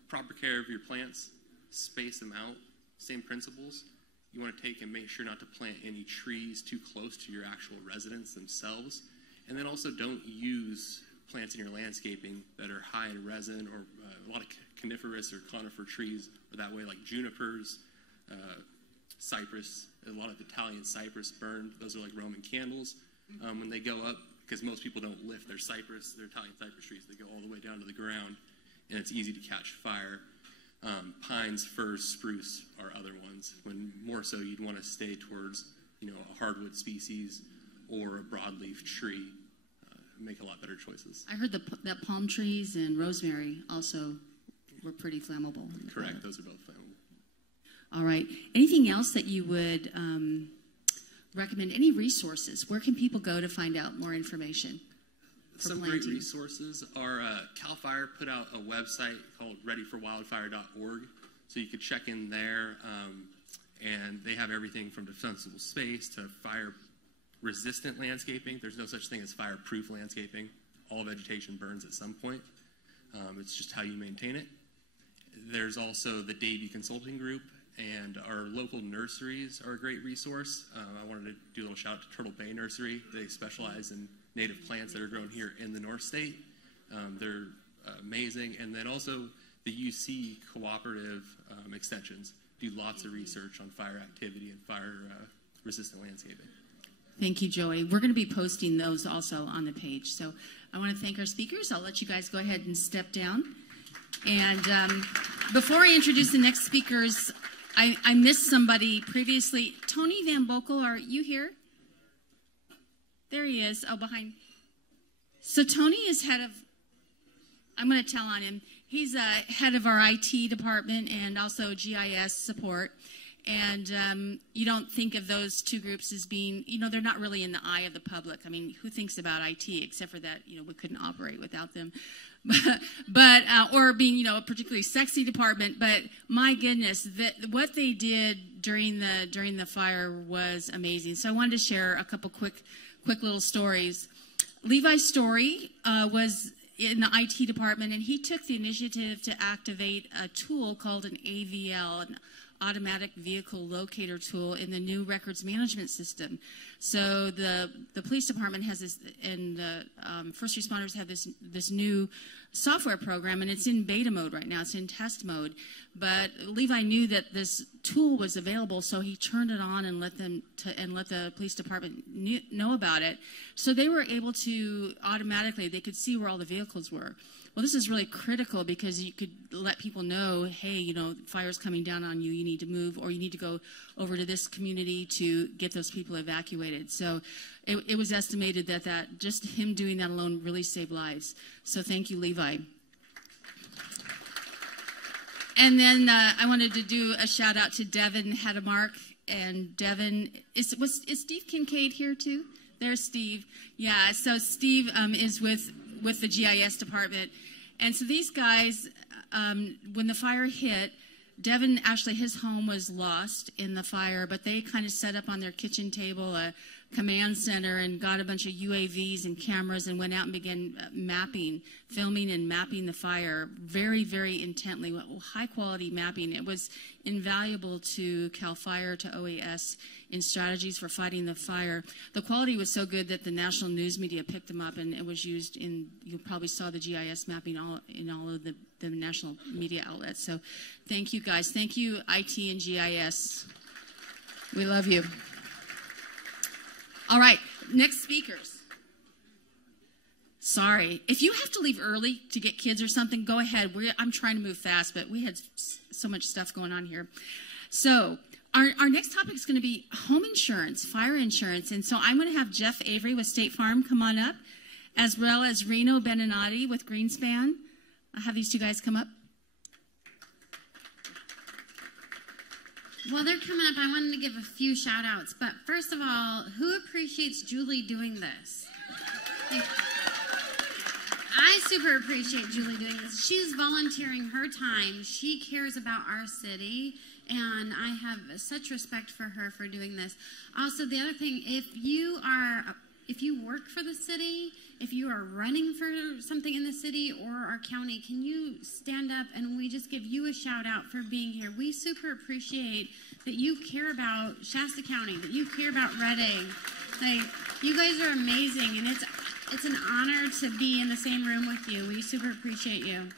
proper care of your plants, space them out, same principles. You want to take and make sure not to plant any trees too close to your actual residents themselves. And then also don't use plants in your landscaping that are high in resin or a lot of coniferous or conifer trees are that way, like junipers, cypress, a lot of Italian cypress burned. Those are like Roman candles. When they go up, because most people don't lift their Italian cypress trees, they go all the way down to the ground, and it's easy to catch fire. Pines, firs, spruce are other ones. When more so, you'd want to stay towards, a hardwood species or a broadleaf tree. Make a lot better choices. I heard that palm trees and rosemary also were pretty flammable. Correct. Those are both flammable. All right. Anything else that you would recommend? Any resources? Where can people go to find out more information? Some great resources are CAL FIRE put out a website called readyforwildfire.org, so you could check in there, and they have everything from defensible space to fire-resistant landscaping. There's no such thing as fire-proof landscaping. All vegetation burns at some point. It's just how you maintain it. There's also the Davie Consulting Group, and our local nurseries are a great resource. I wanted to do a little shout out to Turtle Bay Nursery. They specialize in native plants that are grown here in the North State. They're amazing. And then also the UC Cooperative Extensions do lots of research on fire activity and fire-resistant landscaping. Thank you, Joey. We're going to be posting those also on the page. So I want to thank our speakers. I'll let you guys go ahead and step down. And before I introduce the next speakers, I missed somebody previously. Tony Van Bokel, are you here? There he is. Oh, behind. So Tony is head of, I'm going to tell on him. He's head of our IT department and also GIS support. And you don't think of those two groups as being, they're not really in the eye of the public. I mean, who thinks about IT except for that, we couldn't operate without them. But or being, a particularly sexy department. But my goodness, what they did during the fire was amazing. So I wanted to share a couple quick little stories. Levi Story was in the IT department, and he took the initiative to activate a tool called an AVL, an automatic vehicle locator tool in the new records management system. So the police department has this, and the first responders have this new software program, and it's in beta mode right now. It's in test mode. But Levi knew that this tool was available, so he turned it on and let the police department know about it. So they were able to automatically, they could see where all the vehicles were. Well, this is really critical because you could let people know, hey, fire's coming down on you, you need to move, or you need to go over to this community to get those people evacuated. So it was estimated that just him doing that alone really saved lives. So thank you, Levi. And then I wanted to do a shout out to Devin Hedemark. And Devin, is Steve Kincaid here too? There's Steve. Yeah, so Steve is with the GIS department. And so these guys, when the fire hit, Devin, actually, his home was lost in the fire, but they kind of set up on their kitchen table a command center and got a bunch of UAVs and cameras and went out and began filming and mapping the fire very, very intently, high-quality mapping. It was invaluable to CAL FIRE, to OAS, in strategies for fighting the fire. The quality was so good that the national news media picked them up, and it was used in, you probably saw the GIS mapping in all of the national media outlets. So thank you, guys. Thank you, IT and GIS. We love you. All right, next speakers. Sorry. If you have to leave early to get kids or something, go ahead. I'm trying to move fast, but we had so much stuff going on here. So our next topic is going to be home insurance, fire insurance. And so I'm going to have Jeff Avery with State Farm come on up, as well as Reno Beninati with Greenspan. I'll have these two guys come up. While they're coming up, I wanted to give a few shout outs. But first of all, who appreciates Julie doing this? I super appreciate Julie doing this. She's volunteering her time. She cares about our city, and I have such respect for her for doing this. Also, the other thing, if you work for the city, if you are running for something in the city or our county, can you stand up and we just give you a shout out for being here? We super appreciate that you care about Shasta County, that you care about Reading. Like, you guys are amazing, and it's an honor to be in the same room with you. We super appreciate you.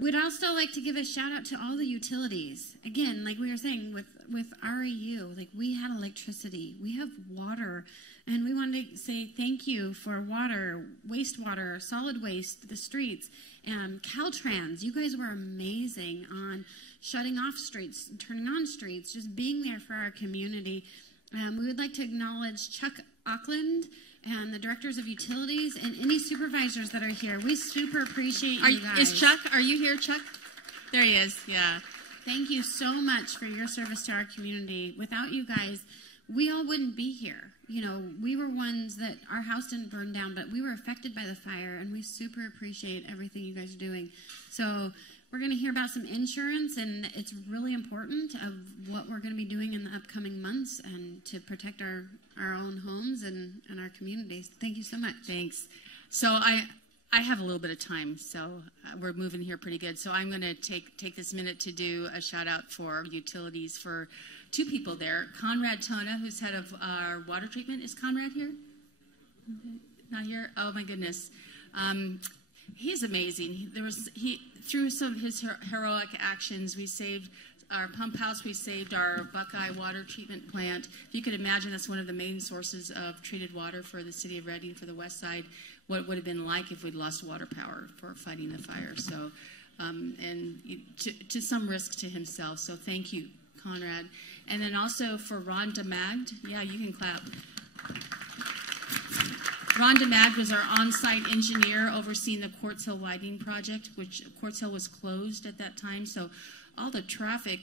We'd also like to give a shout out to all the utilities. Again, like we were saying with REU, like we had electricity, we have water, and we wanted to say thank you for water, wastewater, solid waste, the streets. Caltrans, you guys were amazing on shutting off streets, turning on streets, just being there for our community. We would like to acknowledge Chuck Auckland and the directors of utilities and any supervisors that are here. We super appreciate you guys. Is Chuck, are you here, Chuck? There he is, yeah. Thank you so much for your service to our community. Without you guys, we all wouldn't be here. You know, we were ones that our house didn't burn down, but we were affected by the fire, and we super appreciate everything you guys are doing. So we're going to hear about some insurance, and it's really important of what we're going to be doing in the upcoming months and to protect our own homes and our communities. Thank you so much. Thanks. So I have a little bit of time, so we're moving here pretty good. So I'm going to take this minute to do a shout out for utilities for two people there. Conrad Tona, who's head of our water treatment. Is Conrad here? Not here? Oh my goodness. He's amazing. Through some of his heroic actions, we saved our pump house, we saved our Buckeye water treatment plant. If you could imagine, that's one of the main sources of treated water for the city of Reading, for the west side, what it would have been like if we'd lost water power for fighting the fire. So, and to some risk to himself. So thank you, Conrad. And then also for Ron DeMagd. Yeah, you can clap. Ron DeMagd was our on-site engineer overseeing the Quartz Hill widening project, which Quartz Hill was closed at that time. So all the traffic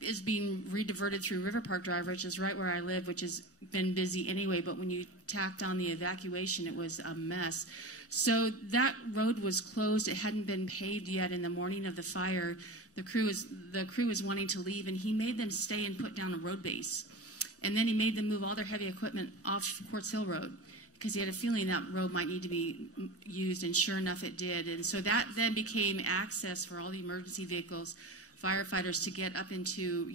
is being rediverted through River Park Drive, which is right where I live, which has been busy anyway. But when you tacked on the evacuation, it was a mess. So that road was closed. It hadn't been paved yet. In the morning of the fire, the crew was wanting to leave, and he made them stay and put down a road base. And then he made them move all their heavy equipment off Quartz Hill Road, because he had a feeling that road might need to be used, and sure enough it did. And so that then became access for all the emergency vehicles, firefighters, to get up into,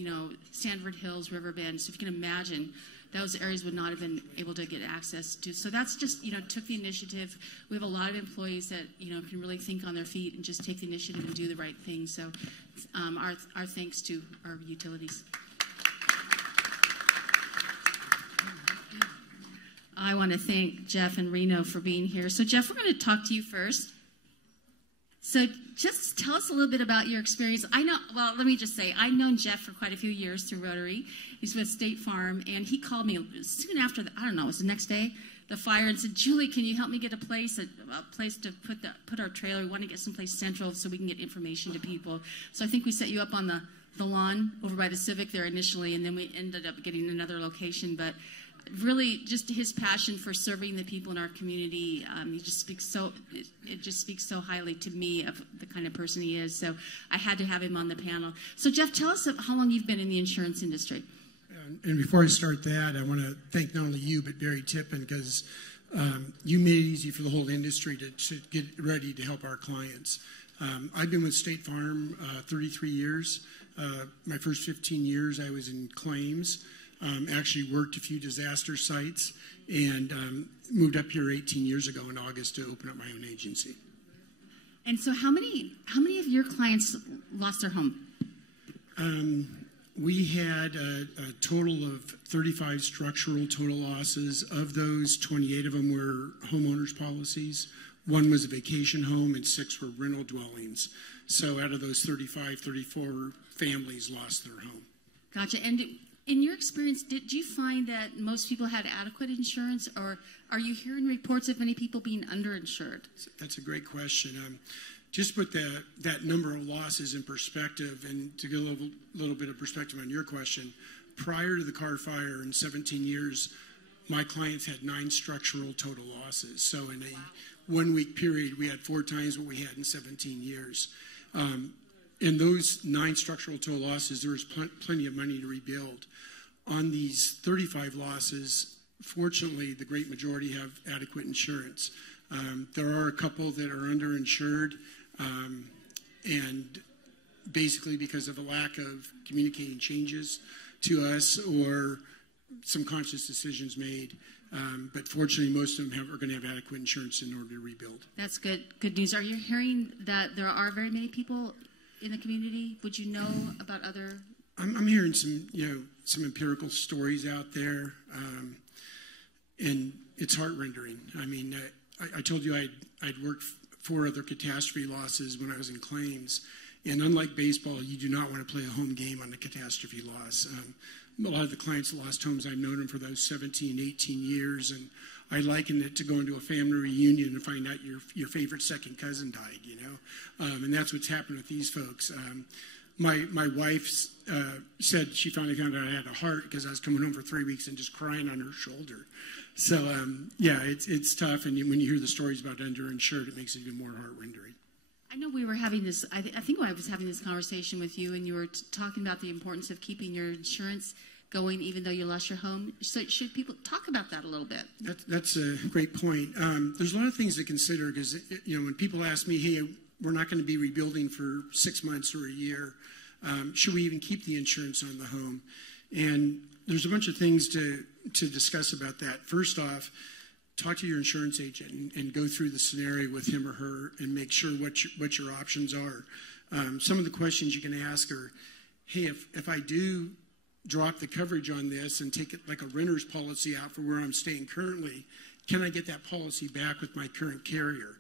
Stanford Hills, Riverbend. So if you can imagine, those areas would not have been able to get access to. So that's just, took the initiative. We have a lot of employees that, can really think on their feet and just take the initiative and do the right thing. So our thanks to our utilities. I want to thank Jeff and Reno for being here. So Jeff, we're going to talk to you first. So just tell us a little bit about your experience. Let me just say, I've known Jeff for quite a few years through Rotary. He's with State Farm, and he called me soon after, it was the next day, the fire, and said, Julie, can you help me get a place to put our trailer? We want to get someplace central so we can get information to people. So I think we set you up on the lawn over by the Civic there initially, and then we ended up getting another location. But really just his passion for serving the people in our community. He just speaks it just speaks so highly to me of the kind of person he is. So I had to have him on the panel. So Jeff, tell us how long you've been in the insurance industry. And before I start that, I want to thank not only you, but Barry Tippin, because you made it easy for the whole industry to get ready to help our clients. I've been with State Farm 33 years. My first 15 years, I was in claims. Actually worked a few disaster sites, and moved up here 18 years ago in August to open up my own agency. And so how many of your clients lost their home? We had a total of 35 structural total losses. Of those, 28 of them were homeowners policies. 1 was a vacation home, and 6 were rental dwellings. So out of those 35, 34 families lost their home. Gotcha. And in your experience, did you find that most people had adequate insurance, or are you hearing reports of many people being underinsured? That's a great question. Just put that number of losses in perspective, and to get a little bit of perspective on your question, prior to the Carr fire in 17 years, my clients had 9 structural total losses. So in a 1-week period, we had 4 times what we had in 17 years. In those 9 structural total losses, there was plenty of money to rebuild. On these 35 losses, fortunately, the great majority have adequate insurance. There are a couple that are underinsured, and basically because of a lack of communicating changes to us or some conscious decisions made. But fortunately, most of them are going to have adequate insurance in order to rebuild. That's good news. Are you hearing that there are very many people in the community? Would you know about other? I'm hearing some empirical stories out there, and it's heart-rending. I mean, I told you I'd worked 4 other catastrophe losses when I was in claims, and unlike baseball, you do not want to play a home game on a catastrophe loss. A lot of the clients that lost homes, I've known them for those 17, 18 years, and I liken it to going to a family reunion and find out your favorite second cousin died, and that's what's happened with these folks. My wife said she finally found out I had a heart because I was coming home for 3 weeks and just crying on her shoulder. So, it's tough, and when you hear the stories about underinsured, it makes it even more heart-rending. I know we were having this, I think I was having this conversation with you, and you were talking about the importance of keeping your insurance going even though you lost your home. So should people talk about that a little bit? That's a great point. There's a lot of things to consider because, when people ask me, hey, we're not going to be rebuilding for 6 months or a year, should we even keep the insurance on the home? And there's a bunch of things to discuss about that. First off, talk to your insurance agent and go through the scenario with him or her and make sure what your options are. Some of the questions you can ask are, hey, if I do drop the coverage on this and take it like a renter's policy out for where I'm staying currently, can I get that policy back with my current carrier?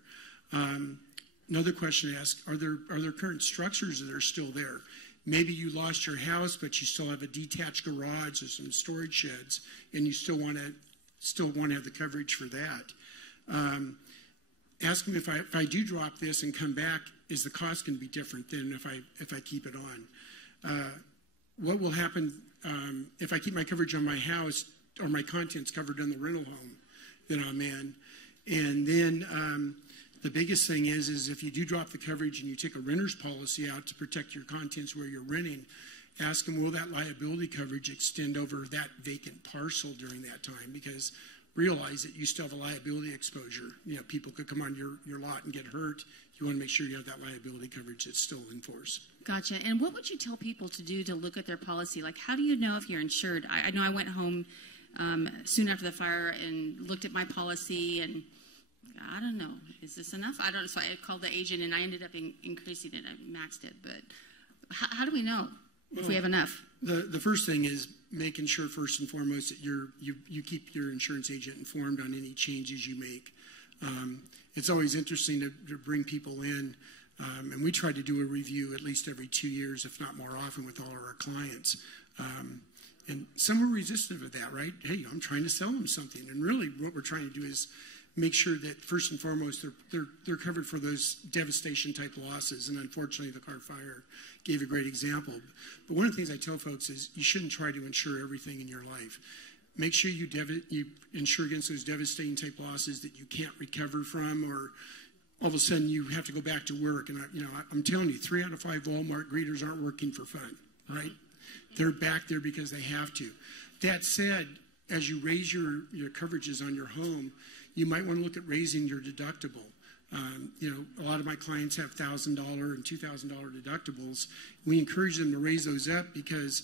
Another question to ask, are there current structures that are still there? Maybe you lost your house, but you still have a detached garage or some storage sheds, and you still want to have the coverage for that. Ask them if I do drop this and come back, is the cost going to be different than if I keep it on? What will happen if I keep my coverage on my house or my contents covered in the rental home that I'm in? And then the biggest thing is if you do drop the coverage and you take a renter's policy out to protect your contents where you're renting, ask them, will that liability coverage extend over that vacant parcel during that time? Because realize that you still have a liability exposure. People could come on your lot and get hurt. You want to make sure you have that liability coverage that's still in force. Gotcha. And what would you tell people to do to look at their policy? Like, how do you know if you're insured? I know I went home soon after the fire and looked at my policy, and I don't know, is this enough? I don't know. So I called the agent, and I ended up increasing it. I maxed it. But how do we know if we have enough? The first thing is making sure, first and foremost, that you keep your insurance agent informed on any changes you make. It's always interesting to bring people in, and we try to do a review at least every 2 years, if not more often, with all of our clients. And some are resistant of that, right? Hey, I'm trying to sell them something. And really what we're trying to do is make sure that first and foremost they're covered for those devastation type losses. And unfortunately, the Carr fire gave a great example. But one of the things I tell folks is you shouldn't try to insure everything in your life. make sure you insure against those devastating type losses that you can't recover from, or all of a sudden you have to go back to work. And I'm telling you, 3 out of 5 Walmart greeters aren't working for fun, right? They're back there because they have to. That said, as you raise your coverages on your home, you might want to look at raising your deductible. A lot of my clients have $1,000 and $2,000 deductibles. We encourage them to raise those up because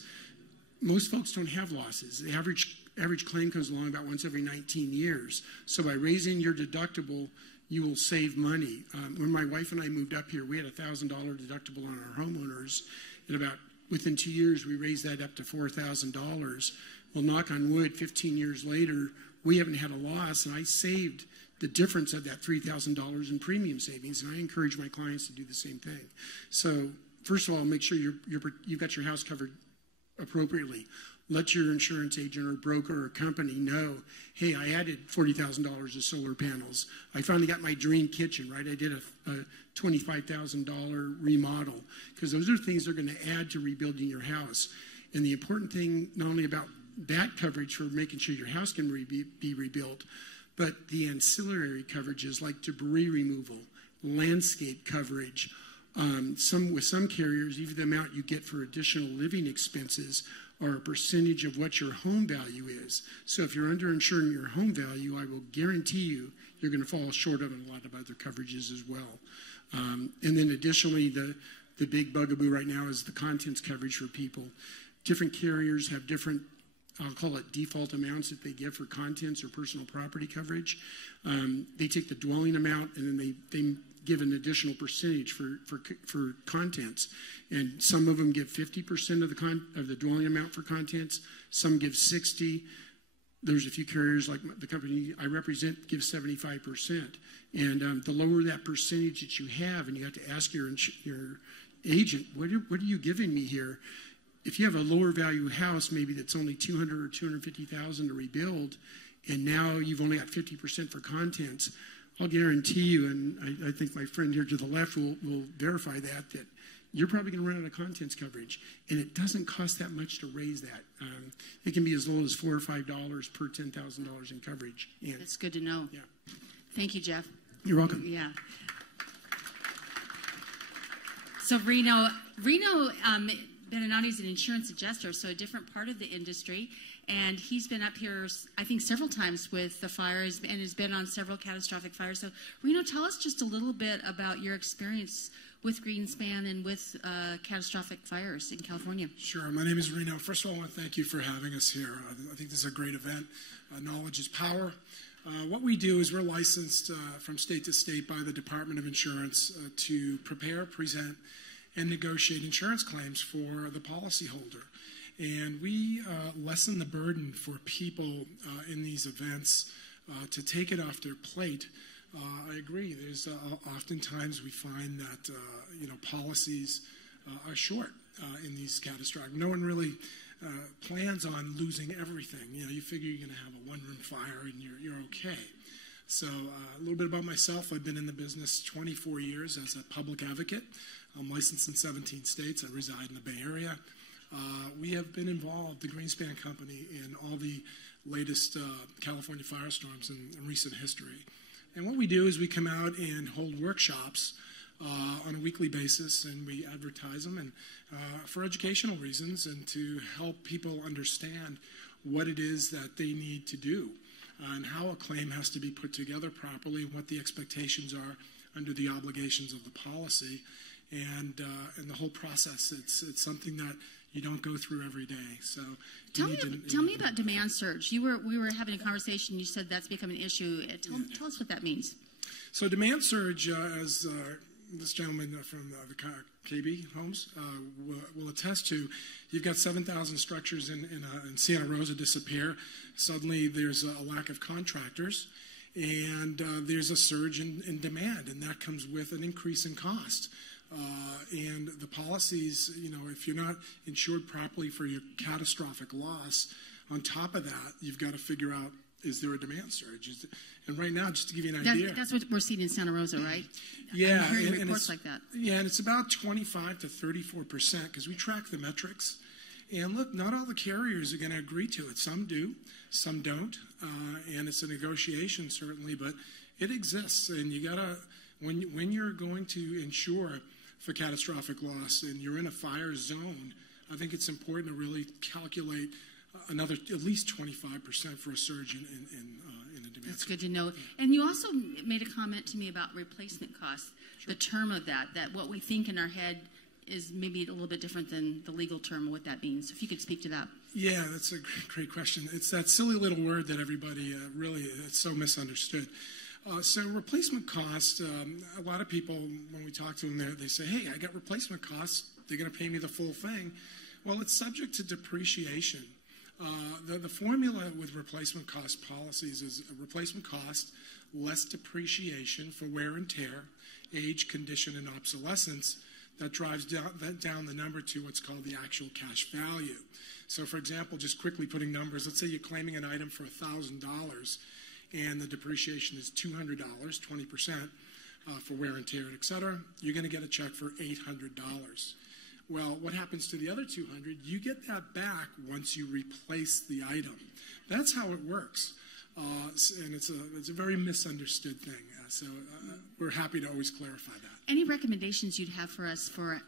most folks don't have losses. The average claim comes along about once every 19 years. So by raising your deductible, you will save money. When my wife and I moved up here, we had a $1,000 deductible on our homeowners. And within 2 years, we raised that up to $4,000. Well, knock on wood, 15 years later, we haven't had a loss, and I saved the difference of that $3,000 in premium savings, and I encourage my clients to do the same thing. So first of all, make sure you've got your house covered appropriately. Let your insurance agent or broker or company know, hey, I added $40,000 of solar panels. I finally got my dream kitchen, right? I did a $25,000 remodel, because those are things that are going to add to rebuilding your house. And the important thing, not only about that coverage for making sure your house can be rebuilt, but the ancillary coverages like debris removal, landscape coverage. With some carriers, even the amount you get for additional living expenses are a percentage of what your home value is. So if you're underinsuring your home value, I will guarantee you're going to fall short of a lot of other coverages as well. And then additionally, the big bugaboo right now is the contents coverage for people. Different carriers have different, I'll call it default amounts that they give for contents or personal property coverage. They take the dwelling amount and then they give an additional percentage for contents. And some of them give 50% of the dwelling amount for contents. Some give 60%. There's a few carriers like the company I represent give 75%. And the lower that percentage that you have, and you have to ask your agent, what are you giving me here? If you have a lower value house, maybe that's only $200,000 or $250,000 to rebuild, and now you've only got 50% for contents, I'll guarantee you, and I think my friend here to the left will verify that you're probably going to run out of contents coverage. And it doesn't cost that much to raise that. It can be as low as $4 or $5 per $10,000 in coverage. And that's good to know. Yeah. Thank you, Jeff. You're welcome. Yeah. So Reno Beninati's an insurance adjuster, so a different part of the industry. And he's been up here, I think, several times with the fires and has been on several catastrophic fires. So, Reno, tell us just a little bit about your experience with Greenspan and with catastrophic fires in California. Sure. My name is Reno. First of all, I want to thank you for having us here. I think this is a great event. Knowledge is power. What we do is we're licensed from state to state by the Department of Insurance to prepare, present, and negotiate insurance claims for the policyholder. And we lessen the burden for people in these events to take it off their plate. I agree. There's oftentimes we find that policies are short in these catastrophic. No one really plans on losing everything. You figure you're going to have a one-room fire and you're okay. So a little bit about myself. I've been in the business 24 years as a public advocate. I'm licensed in 17 states. I reside in the Bay Area. We have been involved, the Greenspan Company, in all the latest California firestorms in recent history. And what we do is we come out and hold workshops on a weekly basis, and we advertise them and for educational reasons and to help people understand what it is that they need to do and how a claim has to be put together properly and what the expectations are under the obligations of the policy. And the whole process, it's something that you don't go through every day. So tell me about demand surge. We were having a conversation. You said that's become an issue. Tell us what that means. So demand surge, as this gentleman from the KB Homes will attest to, you've got 7,000 structures in Santa Rosa disappear. Suddenly there's a lack of contractors, and there's a surge in demand, and that comes with an increase in cost. And the policies, if you're not insured properly for your catastrophic loss, on top of that, you've got to figure out, is there a demand surge? And right now, just to give you an idea. That's what we're seeing in Santa Rosa, right? Yeah. I'm hearing reports like that. Yeah, and it's about 25 to 34%, because we track the metrics. And look, not all the carriers are going to agree to it. Some do, some don't, and it's a negotiation certainly, but it exists. And you gotta, when you're going to insure for catastrophic loss and you're in a fire zone, I think it's important to really calculate another at least 25% for a surge in a demand. That's good to know. And you also made a comment to me about replacement costs, the term of that what we think in our head is maybe a little bit different than the legal term of what that means. So if you could speak to that. Yeah, that's a great question. It's that silly little word that everybody really, it's so misunderstood. So replacement cost, a lot of people, when we talk to them, they say, hey, I got replacement costs. They're going to pay me the full thing. Well, it's subject to depreciation. The formula with replacement cost policies is a replacement cost less depreciation for wear and tear, age, condition, and obsolescence. That drives down the number to what's called the actual cash value. So, for example, just quickly putting numbers, let's say you're claiming an item for $1,000 and the depreciation is $200, 20% for wear and tear, et cetera. You're going to get a check for $800. Well, what happens to the other $200? You get that back once you replace the item. That's how it works. And it's a very misunderstood thing. So we're happy to always clarify that. Any recommendations you'd have for us for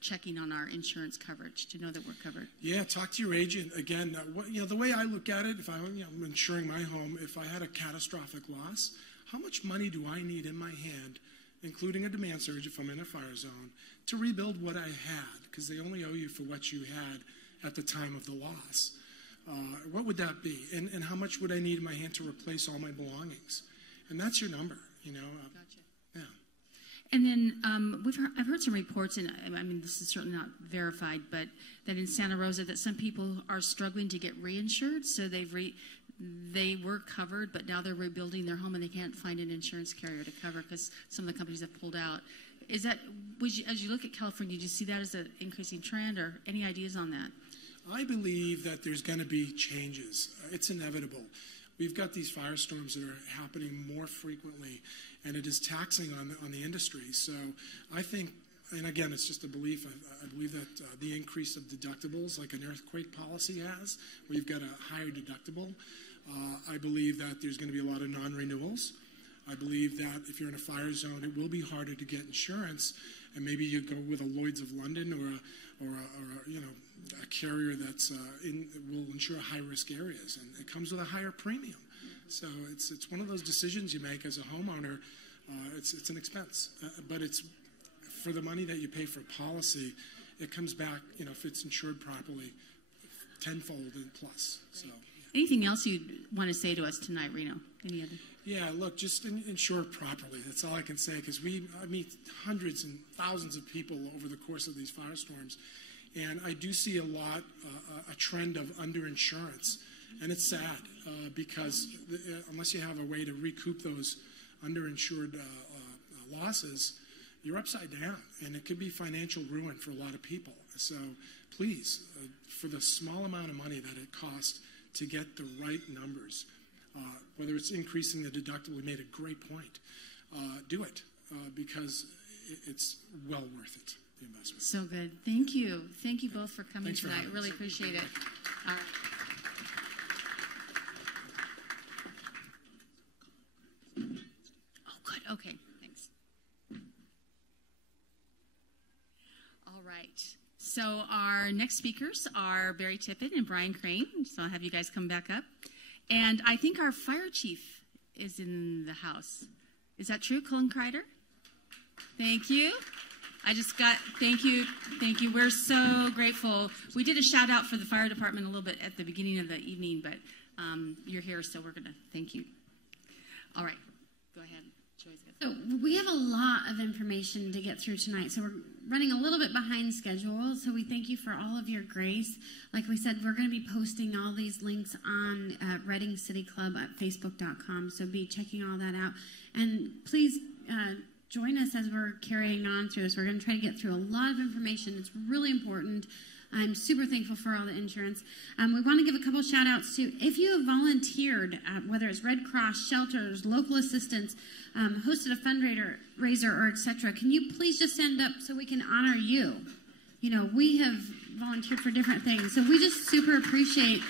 checking on our insurance coverage to know that we're covered? Yeah, talk to your agent. Again, the way I look at it, if I'm insuring my home, if I had a catastrophic loss, how much money do I need in my hand, including a demand surge if I'm in a fire zone, to rebuild what I had? Because they only owe you for what you had at the time of the loss. What would that be? And how much would I need in my hand to replace all my belongings? And that's your number, Gotcha. Yeah. And then I've heard some reports, and I mean this is certainly not verified, but that in Santa Rosa that some people are struggling to get reinsured, so they were covered, but now they're rebuilding their home and they can't find an insurance carrier to cover because some of the companies have pulled out. Is that, as you look at California, do you see that as an increasing trend, or any ideas on that? I believe that there's going to be changes. It's inevitable. We've got these firestorms that are happening more frequently, and it is taxing on the industry. So I think, and again, it's just a belief, I believe that the increase of deductibles, like an earthquake policy has, where you've got a higher deductible, I believe that there's going to be a lot of non-renewals. I believe that if you're in a fire zone, it will be harder to get insurance, and maybe you go with a Lloyd's of London or a carrier that's will insure high-risk areas, and it comes with a higher premium. So it's one of those decisions you make as a homeowner. It's an expense, but it's for the money that you pay for a policy. It comes back, if it's insured properly, tenfold and plus. So. Anything else you'd want to say to us tonight, Reno? Any other? Yeah, look, just insure properly. That's all I can say, because I meet hundreds and thousands of people over the course of these firestorms, and I do see a trend of underinsurance, and it's sad because unless you have a way to recoup those underinsured losses, you're upside down, and it could be financial ruin for a lot of people. So please, for the small amount of money that it costs to get the right numbers, whether it's increasing the deductible, we made a great point. Do it because it's well worth it, the investment. So good. Thank you. Thank you both for coming Thanks tonight. For really appreciate it. All right. Oh, good. Okay. Thanks. All right. So our next speakers are Barry Tippett and Brian Crane. So I'll have you guys come back up. And I think our fire chief is in the house. Is that true, Colin Kreider? Thank you. Thank you. We're so grateful. We did a shout out for the fire department a little bit at the beginning of the evening, but you're here, so we're going to thank you. All right, go ahead. So we have a lot of information to get through tonight, so we're running a little bit behind schedule, so we thank you for all of your grace. Like we said, we're going to be posting all these links on Reading City Club at facebook.com, so be checking all that out. And please join us as we're carrying on through this. We're going to try to get through a lot of information. It's really important. I'm super thankful for all the insurance. We want to give a couple shout outs to, if you have volunteered, whether it's Red Cross, shelters, local assistance, hosted a fundraiser, or etc., can you please just stand up so we can honor you? we have volunteered for different things. So we just super appreciate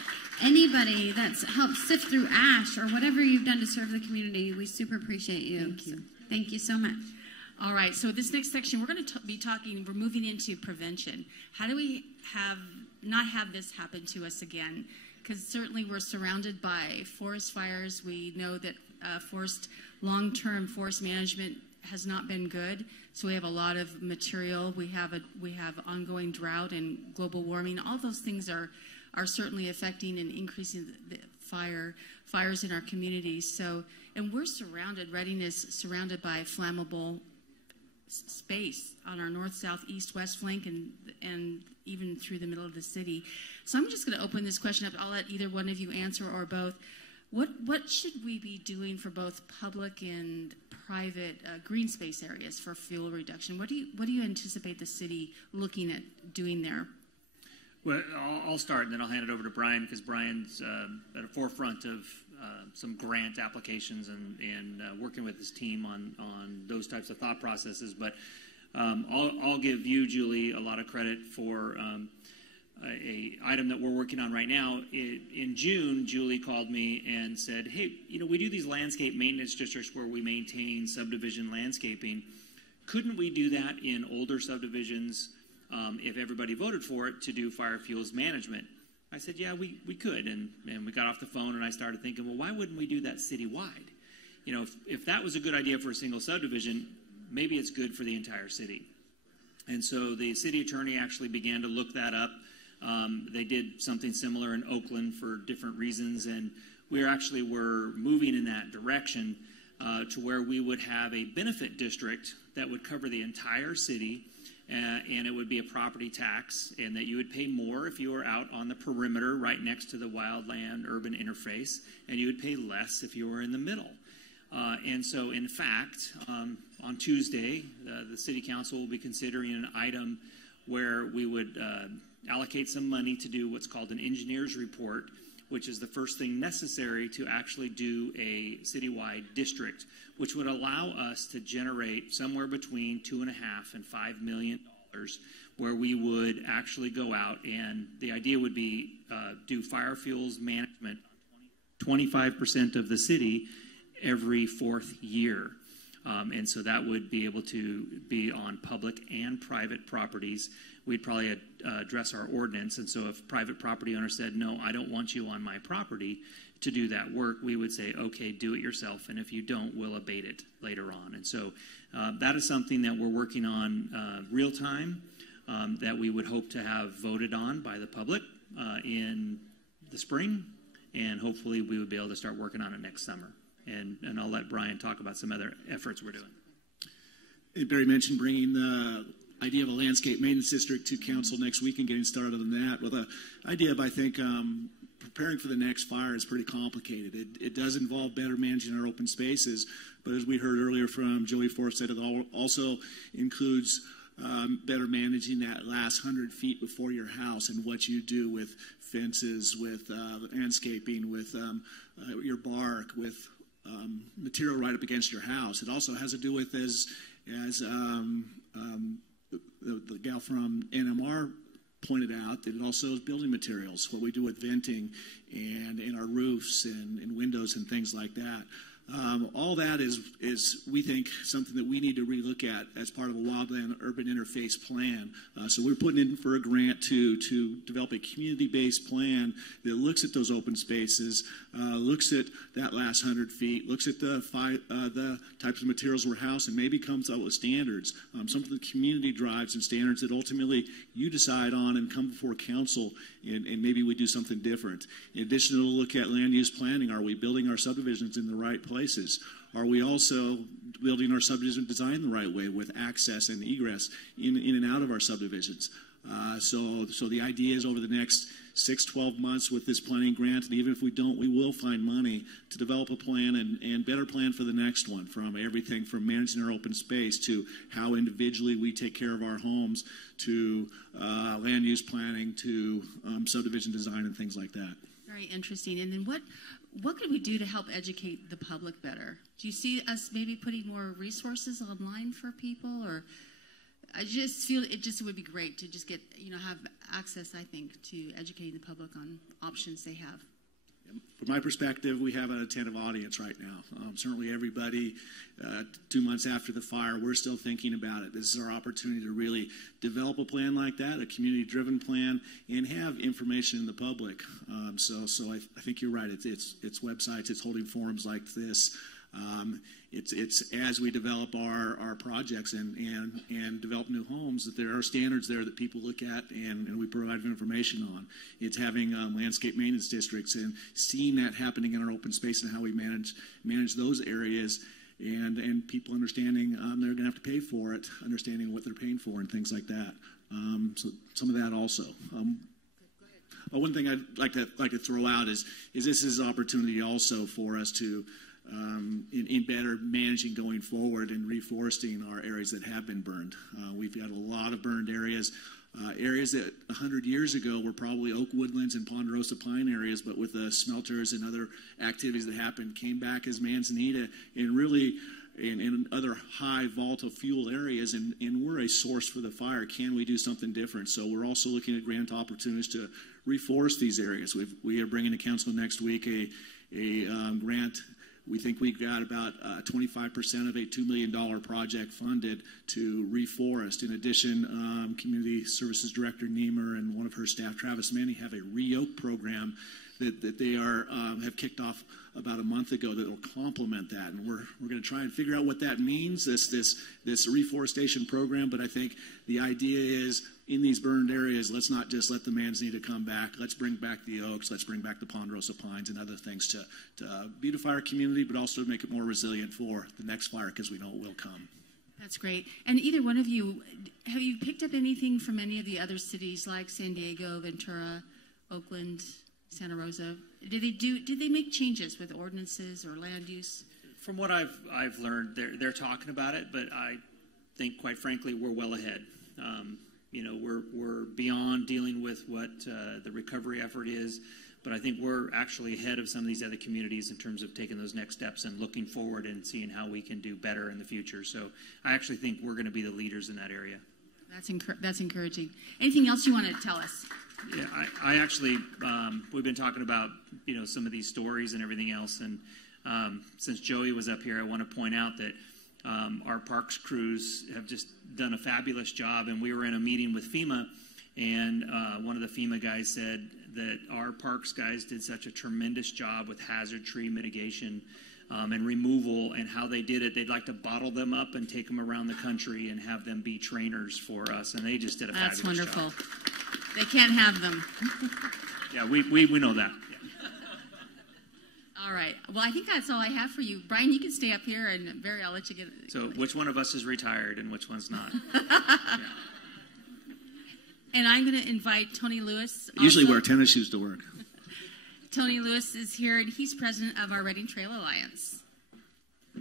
anybody that's helped sift through ash or whatever you've done to serve the community. We super appreciate you. Thank you. So, thank you so much. All right, so this next section, we're going to be talking, we're moving into prevention. How do we not have this happen to us again? Because certainly we're surrounded by forest fires. We know that long-term forest management has not been good. So we have a lot of material. We have ongoing drought and global warming. All those things are certainly affecting and increasing the fires in our communities. So, and we're surrounded, Reading is surrounded by flammable space on our north, south, east, west flank, and even through the middle of the city. So I'm just going to open this question up. I'll let either one of you answer or both. What should we be doing for both public and private green space areas for fuel reduction? What do you anticipate the city looking at doing there? Well, I'll start and then I'll hand it over to Brian, because Brian's at the forefront of some grant applications and working with his team on those types of thought processes. But I'll give you, Julie, a lot of credit for a item that we're working on right now. In June, Julie called me and said, hey, we do these landscape maintenance districts where we maintain subdivision landscaping. Couldn't we do that in older subdivisions if everybody voted for it to do fire fuels management? I said, yeah, we could. And we got off the phone and I started thinking, well, why wouldn't we do that citywide? If that was a good idea for a single subdivision, maybe it's good for the entire city. And so the city attorney actually began to look that up. They did something similar in Oakland for different reasons, and we're moving in that direction to where we would have a benefit district that would cover the entire city, and it would be a property tax, and that you would pay more if you were out on the perimeter right next to the wildland urban interface, and you would pay less if you were in the middle. And so, in fact, on Tuesday, the City Council will be considering an item where we would allocate some money to do what's called an engineer's report, which is the first thing necessary to actually do a citywide district, which would allow us to generate somewhere between $2.5 and $5 million, where we would actually go out, and the idea would be do fire fuels management 25% of the city every fourth year. And so that would be able to be on public and private properties. We'd probably address our ordinance. And so if private property owner said, no, I don't want you on my property to do that work, we would say, okay, do it yourself. And if you don't, we'll abate it later on. And so that is something that we're working on real time, that we would hope to have voted on by the public in the spring. And hopefully we would be able to start working on it next summer. And I'll let Brian talk about some other efforts we're doing. And Barry mentioned bringing the idea of a landscape maintenance district to council next week and getting started on that. Well, the idea of, I think, preparing for the next fire is pretty complicated. It does involve better managing our open spaces, but as we heard earlier from Joey Forsythe, it also includes better managing that last 100 feet before your house and what you do with fences, with landscaping, with your bark, with material right up against your house. It also has to do with, as the gal from NMR pointed out, that it also is building materials, what we do with venting and in our roofs and windows and things like that. All that is, we think, something that we need to relook at as part of a wildland urban interface plan. So we're putting in for a grant to develop a community-based plan that looks at those open spaces, looks at that last 100 feet, looks at the types of materials we're housing, maybe comes up with standards, some of the community drives and standards that ultimately you decide on and come before council, and maybe we do something different. In addition, to look at land use planning. Are we building our subdivisions in the right places? Are we also building our subdivision design the right way with access and egress in and out of our subdivisions? So the idea is over the next 6-12 months with this planning grant, and even if we don't, we will find money to develop a plan and better plan for the next one, from everything from managing our open space to how individually we take care of our homes to land use planning to subdivision design and things like that. Very interesting. And then what could we do to help educate the public better? Do you see us maybe putting more resources online for people, or I just feel it just would be great to just get, have access, I think, to educating the public on options they have. From my perspective, we have an attentive audience right now. Certainly everybody, 2 months after the fire, we're still thinking about it. This is our opportunity to really develop a plan like that, a community-driven plan, and have information in the public. So I think you're right. It's websites, it's holding forums like this. It's as we develop our projects and develop new homes that there are standards there that people look at and we provide information on. It's having landscape maintenance districts and seeing that happening in our open space and how we manage those areas and people understanding they're going to have to pay for it, understanding what they're paying for and things like that. So some of that also. One thing I'd like to throw out is this is an opportunity also for us to in better managing going forward and reforesting our areas that have been burned. We've got a lot of burned areas, areas that 100 years ago were probably oak woodlands and ponderosa pine areas, but with the smelters and other activities that happened, came back as Manzanita and really in other high volatile fuel areas, and we're a source for the fire. Can we do something different? So we're also looking at grant opportunities to reforest these areas. We are bringing to council next week a grant. We think we've got about 25% of a $2 million project funded to reforest. In addition, Community Services Director Niemer and one of her staff, Travis Manning, have a re-oak program that they have kicked off about a month ago that will complement that. And we're going to try and figure out what that means, this reforestation program. But I think the idea is in these burned areas, let's not just let the Manzanita come back. Let's bring back the oaks. Let's bring back the ponderosa pines and other things to beautify our community, but also make it more resilient for the next fire, because we know it will come. That's great. And either one of you, have you picked up anything from any of the other cities like San Diego, Ventura, Oakland, Santa Rosa? Did they make changes with ordinances or land use? From what I've learned, they're talking about it, but I think, quite frankly, we're well ahead. We're beyond dealing with what the recovery effort is, but I think we're actually ahead of some of these other communities in terms of taking those next steps and looking forward and seeing how we can do better in the future. So I actually think we're going to be the leaders in that area. That's encouraging. Anything else you want to tell us? Yeah, I actually, we've been talking about, some of these stories and everything else. And since Joey was up here, I want to point out that our parks crews have just done a fabulous job. And we were in a meeting with FEMA, and one of the FEMA guys said that our parks guys did such a tremendous job with hazard tree mitigation and removal, and how they did it. They'd like to bottle them up and take them around the country and have them be trainers for us. And they just did a fabulous job. That's wonderful. They can't have them. Yeah, we know that. Yeah. All right. Well, I think that's all I have for you. Brian, you can stay up here, and Barry, I'll let you get it. So which one of us is retired and which one's not? Yeah. And I'm going to invite Tony Lewis. I usually wear tennis shoes to work. Tony Lewis is here, and he's president of our Reading Trail Alliance.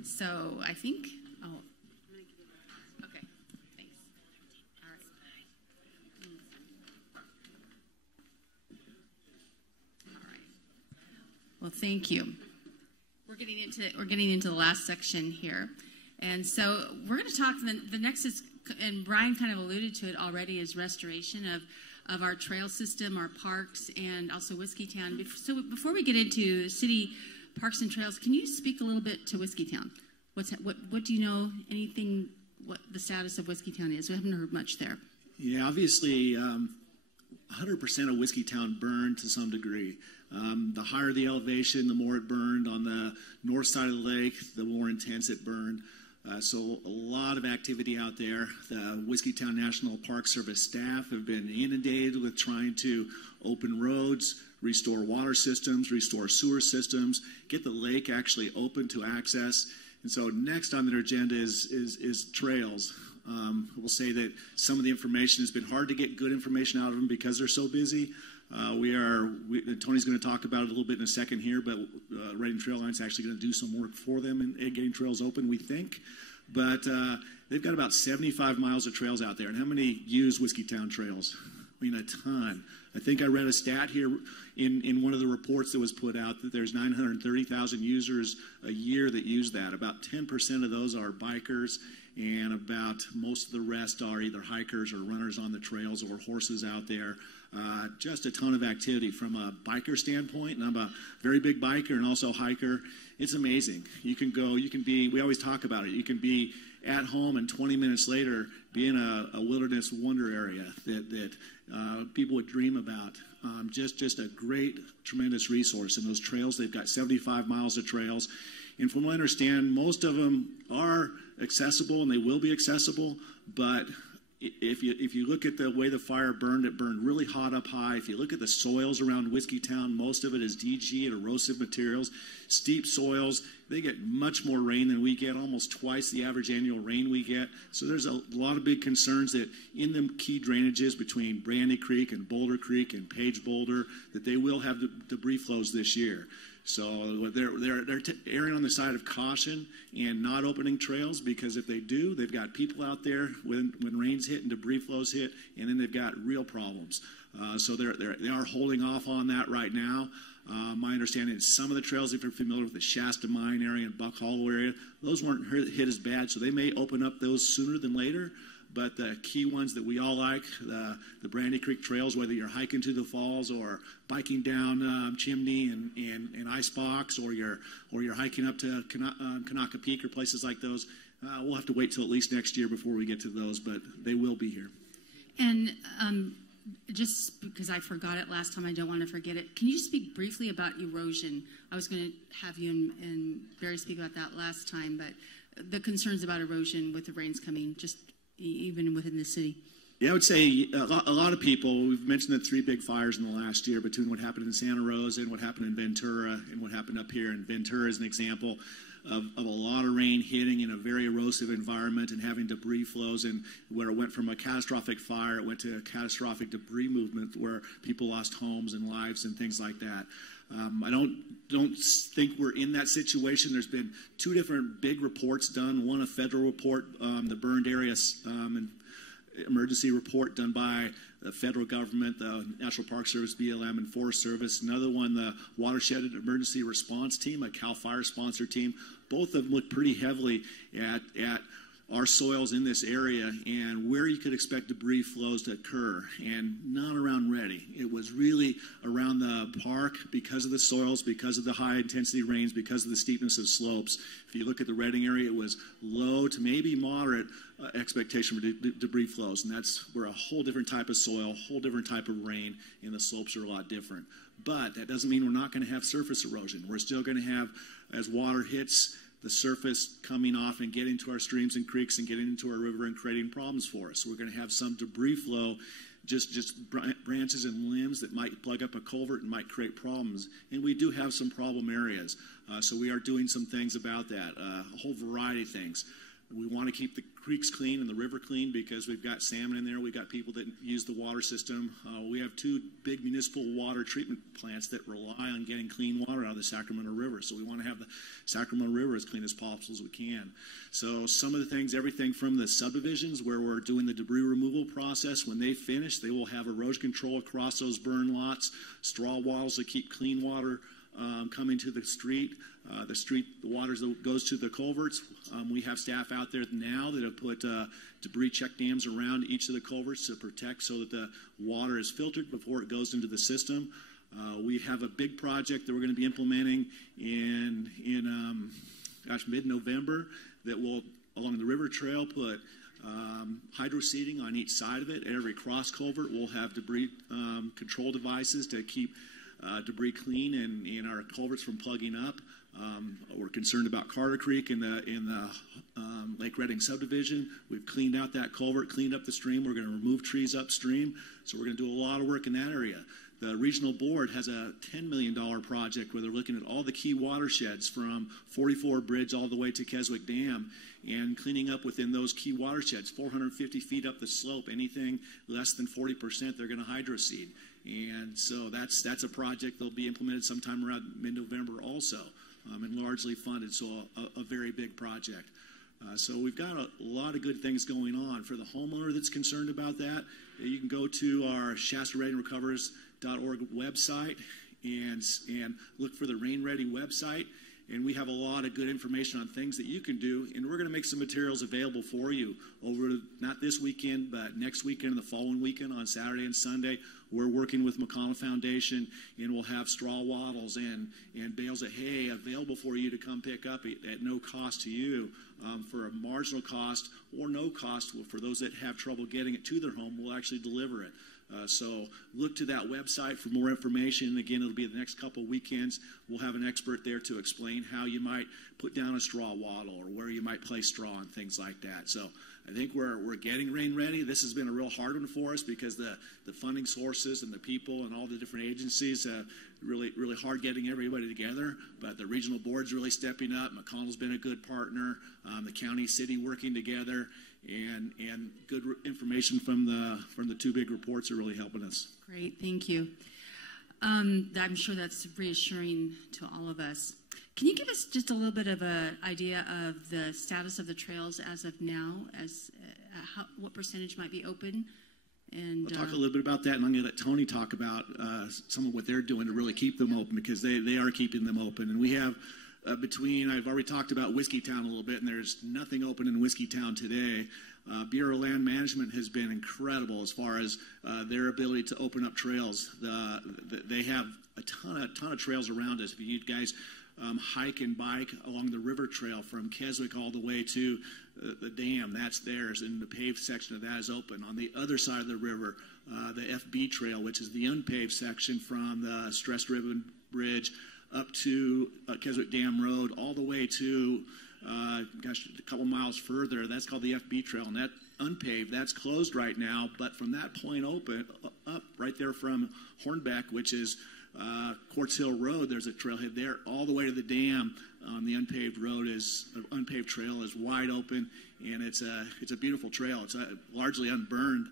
So I think, okay, thanks. All right. Well, thank you. We're getting into the last section here, and so we're going to talk. The next is, and Brian kind of alluded to it already, is restoration of our trail system, our parks, and also Whiskeytown. So before we get into city parks and trails, can you speak a little bit to Whiskeytown? What do you know? Anything? What the status of Whiskeytown is? We haven't heard much there. Yeah, obviously, 100% of Whiskeytown burned to some degree. The higher the elevation, the more it burned. On the north side of the lake, the more intense it burned. So a lot of activity out there. The Whiskeytown National Park Service staff have been inundated with trying to open roads, restore water systems, restore sewer systems, get the lake actually open to access. And so next on their agenda is trails. We'll say that some of the information has been hard to get good information out of them because they're so busy. Tony's going to talk about it a little bit in a second here, but Reading Trail Alliance is actually going to do some work for them in getting trails open, we think. But they've got about 75 miles of trails out there. And how many use Whiskeytown trails? a ton. I think I read a stat here in one of the reports that was put out that there's 930,000 users a year that use that. About 10% of those are bikers, and about most of the rest are either hikers or runners on the trails or horses out there. Just a ton of activity from a biker standpoint, and I'm a very big biker and also hiker. It's amazing. You can go, we always talk about it, you can be at home and 20 minutes later be in a wilderness wonder area that people would dream about. Just a great, tremendous resource. And those trails, they've got 75 miles of trails. And from what I understand, most of them are accessible and they will be accessible, but if you look at the way the fire burned, it burned really hot up high. If you look at the soils around Whiskeytown, most of it is DG and erosive materials, steep soils. They get much more rain than we get, almost twice the average annual rain we get. So there's a lot of big concerns that in the key drainages between Brandy Creek and Boulder Creek and Page Boulder, that they will have debris flows this year. So they're erring on the side of caution and not opening trails, because if they do, they've got people out there when rains hit and debris flows hit, and then they've got real problems. So they are holding off on that right now. My understanding is some of the trails, if you're familiar with the Shasta Mine area and Buck Hollow area, those weren't hit as bad, so they may open up those sooner than later. But the key ones that we all like, the Brandy Creek trails, whether you're hiking to the falls or biking down Chimney and Icebox, or you're hiking up to Kanaka Peak or places like those, we'll have to wait till at least next year before we get to those, but they will be here. And just because I forgot it last time, I don't want to forget it. Can you speak briefly about erosion? I was going to have you and Barry speak about that last time, but the concerns about erosion with the rains coming, just even within the city. Yeah, I would say a lot of people, we've mentioned the 3 big fires in the last year between what happened in Santa Rosa and what happened in Ventura and what happened up here. And Ventura is an example of a lot of rain hitting in a very erosive environment and having debris flows, and where it went from a catastrophic fire, it went to a catastrophic debris movement where people lost homes and lives and things like that. I don't think we're in that situation. There's been 2 different big reports done. One, a federal report, the burned area emergency report done by the federal government, the National Park Service, BLM, and Forest Service. Another one, the Watershed Emergency Response Team, a CAL FIRE sponsor team. Both of them look pretty heavily at our soils in this area and where you could expect debris flows to occur, and not around Reading. It was really around the park because of the soils, because of the high intensity rains, because of the steepness of slopes. If you look at the Reading area, it was low to maybe moderate expectation for debris flows, and that's where a whole different type of soil, whole different type of rain, and the slopes are a lot different. But that doesn't mean we're not going to have surface erosion. We're still going to have, as water hits the surface, coming off and getting to our streams and creeks and getting into our river and creating problems for us. We're going to have some debris flow, just branches and limbs that might plug up a culvert and might create problems. And we do have some problem areas. So we are doing some things about that, a whole variety of things. We want to keep the creeks clean and the river clean because we've got salmon in there. We've got people that use the water system. We have 2 big municipal water treatment plants that rely on getting clean water out of the Sacramento River. So we want to have the Sacramento River as clean as possible as we can. So some of the things, everything from the subdivisions where we're doing the debris removal process, when they finish, they will have erosion control across those burn lots, straw walls that keep clean water coming to the street. The water that goes to the culverts. We have staff out there now that have put debris check dams around each of the culverts to protect so that the water is filtered before it goes into the system. We have a big project that we're going to be implementing in mid-November that will, along the river trail, put hydro seeding on each side of it. At every cross culvert, we'll have debris control devices to keep debris clean and our culverts from plugging up. We're concerned about Carter Creek in the Lake Reading subdivision. We've cleaned out that culvert, cleaned up the stream. We're going to remove trees upstream. So we're going to do a lot of work in that area. The regional board has a $10 million project where they're looking at all the key watersheds from 44 Bridge all the way to Keswick Dam and cleaning up within those key watersheds, 450 feet up the slope. Anything less than 40%, they're going to hydroseed. And so that's a project that'll be implemented sometime around mid-November also, and largely funded, so a very big project. So we've got a lot of good things going on. For the homeowner that's concerned about that, you can go to our ShastaReadyRecovers.org website and look for the Rain Ready website. And we have a lot of good information on things that you can do. And we're going to make some materials available for you over, not this weekend, but next weekend and the following weekend on Saturday and Sunday. We're working with McConnell Foundation, and we'll have straw wattles and bales of hay available for you to come pick up at no cost to you, for a marginal cost or no cost for those that have trouble getting it to their home. We'll actually deliver it. So look to that website for more information. Again, it'll be the next couple weekends. We'll have an expert there to explain how you might put down a straw wattle or where you might place straw and things like that. So I think we're getting Rain Ready. This has been a real hard one for us because the funding sources and the people and all the different agencies, really hard getting everybody together. But the regional board's really stepping up. McConnell's been a good partner. The county, city working together. And good information from the two big reports are really helping us. Great, thank you. I'm sure that's reassuring to all of us. Can you give us just a little bit of an idea of the status of the trails as of now, as what percentage might be open? And I'll talk a little bit about that, and I'm going to let Tony talk about some of what they're doing to really keep them open, because they are keeping them open. And we have I've already talked about Whiskeytown a little bit, and there's nothing open in Whiskeytown today. Bureau of Land Management has been incredible as far as their ability to open up trails. They have a ton of trails around us. If you guys hike and bike along the river trail from Keswick all the way to the dam, that's theirs, and the paved section of that is open. On the other side of the river, the FB Trail, which is the unpaved section from the Stressed Ribbon Bridge up to Keswick Dam Road, all the way to, a couple miles further. That's called the FB Trail, and that unpaved, that's closed right now. But from that point open, up right there from Hornbeck, which is Quartz Hill Road, there's a trailhead there, all the way to the dam. The unpaved trail is wide open, and it's a beautiful trail. It's largely unburned.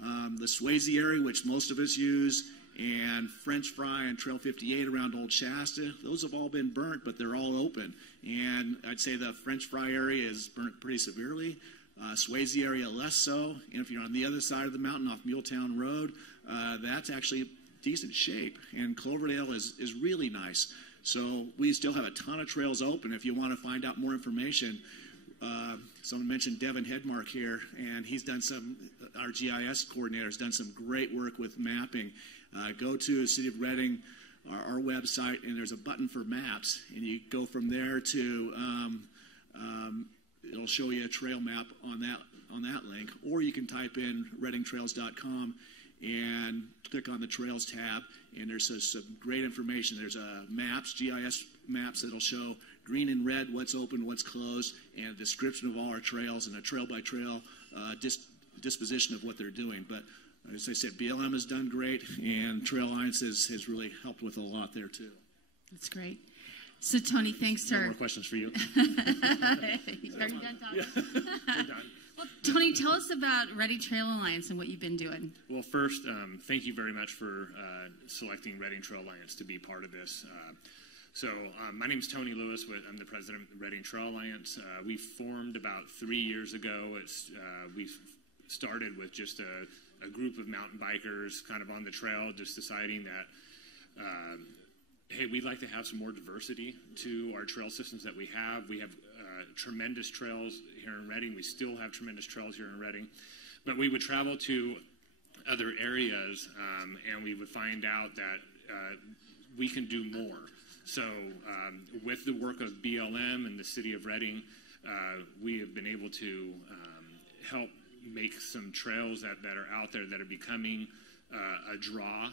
The Swayze area, which most of us use, and French Fry and Trail 58 around Old Shasta, those have all been burnt, but they're all open. And I'd say the French Fry area is burnt pretty severely. Swayze area less so. And if you're on the other side of the mountain off Muletown Road, that's actually decent shape. And Cloverdale is really nice. So we still have a ton of trails open. If you want to find out more information, someone mentioned Devin Hedmark here, and he's done our GIS coordinator has done some great work with mapping. Go to City of Reading, our website, and there's a button for maps, and you go from there to it'll show you a trail map on that link, or you can type in readingtrails.com and click on the Trails tab, and there's some great information. There's GIS maps that'll show green and red what's open, what's closed, and a description of all our trails and a trail-by-trail disposition of what they're doing. But as I said, BLM has done great, and Trail Alliance has really helped with a lot there, too. That's great. So, Tony, thanks, sir. No more questions for you. Are you done talking? Yeah. We're done. Well, Tony, tell us about Ready Trail Alliance and what you've been doing. Well, first, thank you very much for selecting Reading Trail Alliance to be part of this. My name is Tony Lewis. I'm the president of the Reading Trail Alliance. We formed about 3 years ago. We started with just a group of mountain bikers kind of on the trail, just deciding that, hey, we'd like to have some more diversity to our trail systems that we have. We have tremendous trails here in Reading. We still have tremendous trails here in Reading. But we would travel to other areas, and we would find out that we can do more. So with the work of BLM and the City of Reading, we have been able to help make some trails that are out there that are becoming a draw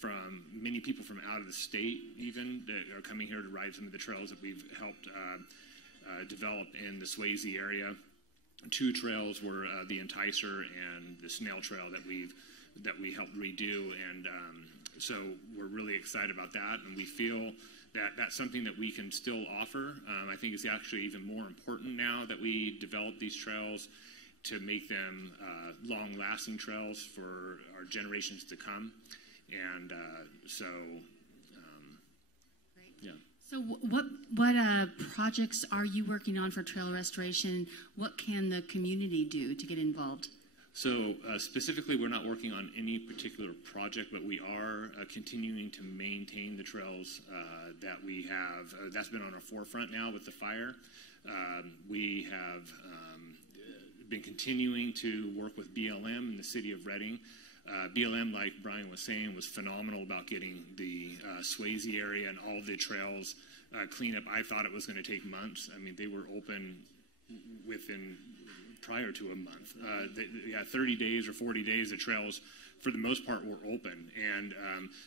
from many people from out of the state, even, that are coming here to ride some of the trails that we've helped develop in the Swayze area. 2 trails were the Enticer and the Snail Trail that we helped redo, and so we're really excited about that, and we feel that that's something that we can still offer. I think it's actually even more important now that we develop these trails to make them long-lasting trails for our generations to come. And Great. Yeah. So what projects are you working on for trail restoration? What can the community do to get involved? So specifically, we're not working on any particular project, but we are continuing to maintain the trails that we have. That's been on our forefront now with the fire. We have been continuing to work with BLM in the city of Reading. BLM, like Brian was saying, was phenomenal about getting the Swayze area and all the trails cleaned up. I thought it was going to take months. I mean, they were open prior to a month. 30 days or 40 days, the trails, for the most part, were open. And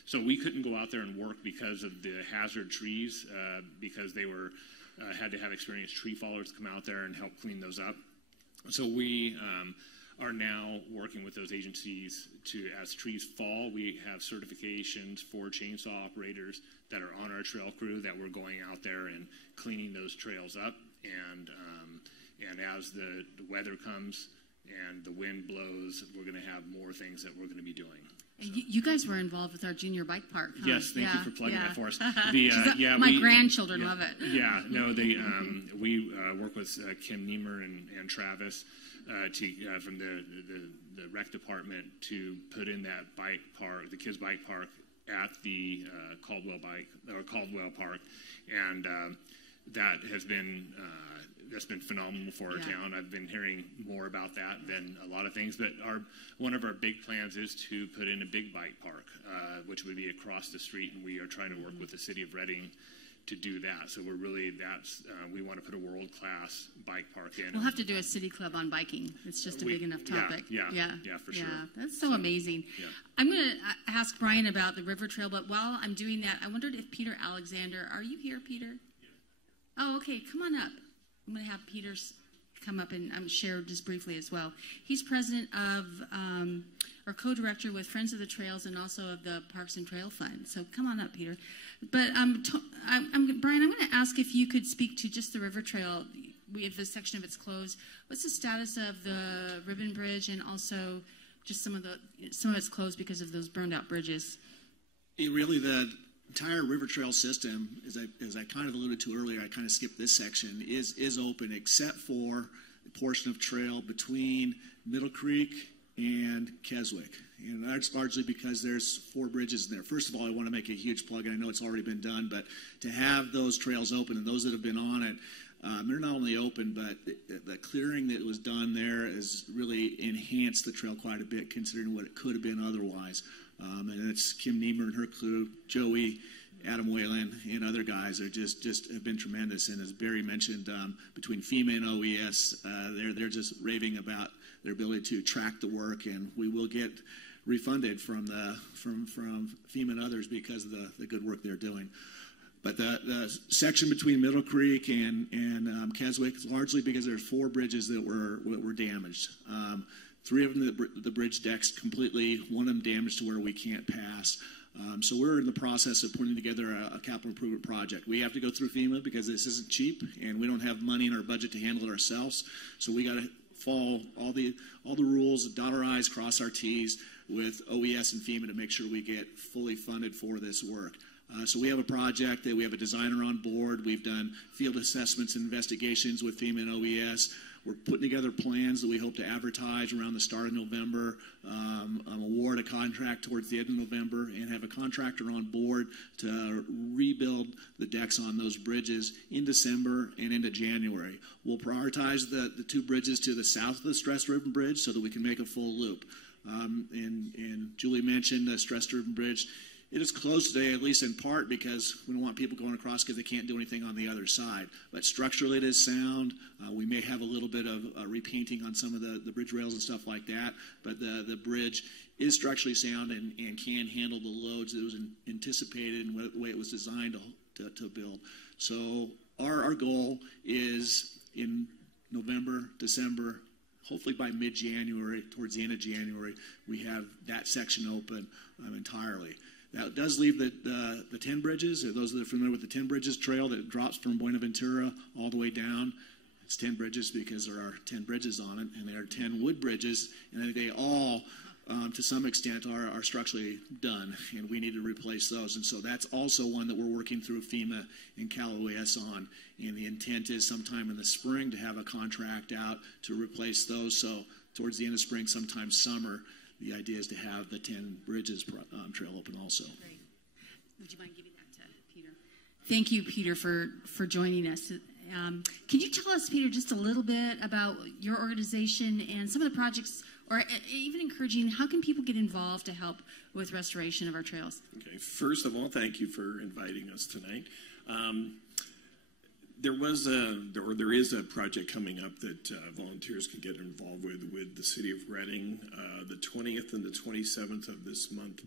so we couldn't go out there and work because of the hazard trees, because they were had to have experienced tree fallers come out there and help clean those up. So we are now working with those agencies to, as trees fall, we have certifications for chainsaw operators that are on our trail crew that we're going out there and cleaning those trails up. And as the weather comes and the wind blows, we're going to have more things that we're going to be doing. So. You guys were involved with our junior bike park, huh? Yes, thank you for plugging that for us. My grandchildren love it. Yeah, no, we work with Kim Niemer and Travis from the rec department to put in that bike park, the kids' bike park, at the Caldwell Park, and that has been. That's been phenomenal for our town. I've been hearing more about that than a lot of things, but one of our big plans is to put in a big bike park, which would be across the street, and we are trying to work with the city of Reading to do that. So we want to put a world-class bike park in. We'll have to do a city club on biking. It's just a big enough topic. Yeah, for sure. That's so amazing. Yeah. I'm going to ask Brian about the river trail, but while I'm doing that, I wondered if Peter Alexander, are you here, Peter? Yeah. Oh, okay, come on up. I'm going to have Peter come up and share just briefly as well. He's president of, or co-director with Friends of the Trails and also of the Parks and Trail Fund. So come on up, Peter. But Brian, I'm going to ask if you could speak to just the river trail. We have this section of it's closed. What's the status of the Ribbon Bridge and also just some of it's closed because of those burned out bridges? The entire river trail system, as I kind of alluded to earlier, I kind of skipped this section, is open except for a portion of trail between Middle Creek and Keswick. And that's largely because there's 4 bridges in there. First of all, I want to make a huge plug, and I know it's already been done, but to have those trails open and those that have been on it, they're not only open, but the clearing that was done there has really enhanced the trail quite a bit considering what it could have been otherwise. And it's Kim Niemer and her crew, Joey, Adam Whalen, and other guys are just have been tremendous. And as Barry mentioned, between FEMA and OES, they're just raving about their ability to track the work, and we will get refunded from FEMA and others because of the good work they're doing. But the section between Middle Creek and Keswick is largely because there's 4 bridges that were damaged. 3 of them, the bridge decks completely, 1 of them damaged to where we can't pass. So we're in the process of putting together a capital improvement project. We have to go through FEMA because this isn't cheap, and we don't have money in our budget to handle it ourselves. So we got to follow all the rules, dot our I's, cross our T's with OES and FEMA to make sure we get fully funded for this work. So we have a project that we have a designer on board. We've done field assessments and investigations with FEMA and OES. We're putting together plans that we hope to advertise around the start of November, award a contract towards the end of November, and have a contractor on board to rebuild the decks on those bridges in December and into January. We'll prioritize the 2 bridges to the south of the Stress Ribbon Bridge so that we can make a full loop. And Julie mentioned the Stress Ribbon Bridge. It is closed today, at least in part, because we don't want people going across because they can't do anything on the other side. But structurally, it is sound. We may have a little bit of repainting on some of the bridge rails and stuff like that. But the bridge is structurally sound and can handle the loads that was anticipated and the way it was designed to build. So our goal is in November, December, hopefully by mid-January, towards the end of January, we have that section open entirely. That does leave the 10 bridges. Those that are familiar with the 10 bridges trail that drops from Buenaventura all the way down. It's 10 bridges because there are 10 bridges on it, and there are 10 wood bridges, and they all to some extent, are structurally done, and we need to replace those. And so that's also one that we're working through FEMA and Cal OES on. And the intent is sometime in the spring to have a contract out to replace those. So towards the end of spring, sometime summer, the idea is to have the 10 Bridges trail open also. Great. Would you mind giving that to Peter? Thank you, Peter, for joining us. Can you tell us, Peter, just a little bit about your organization and some of the projects, or even encouraging, how can people get involved to help with restoration of our trails? Okay. First of all, thank you for inviting us tonight. There is a project coming up that volunteers can get involved with the City of Reading. The 20th and the 27th of this month,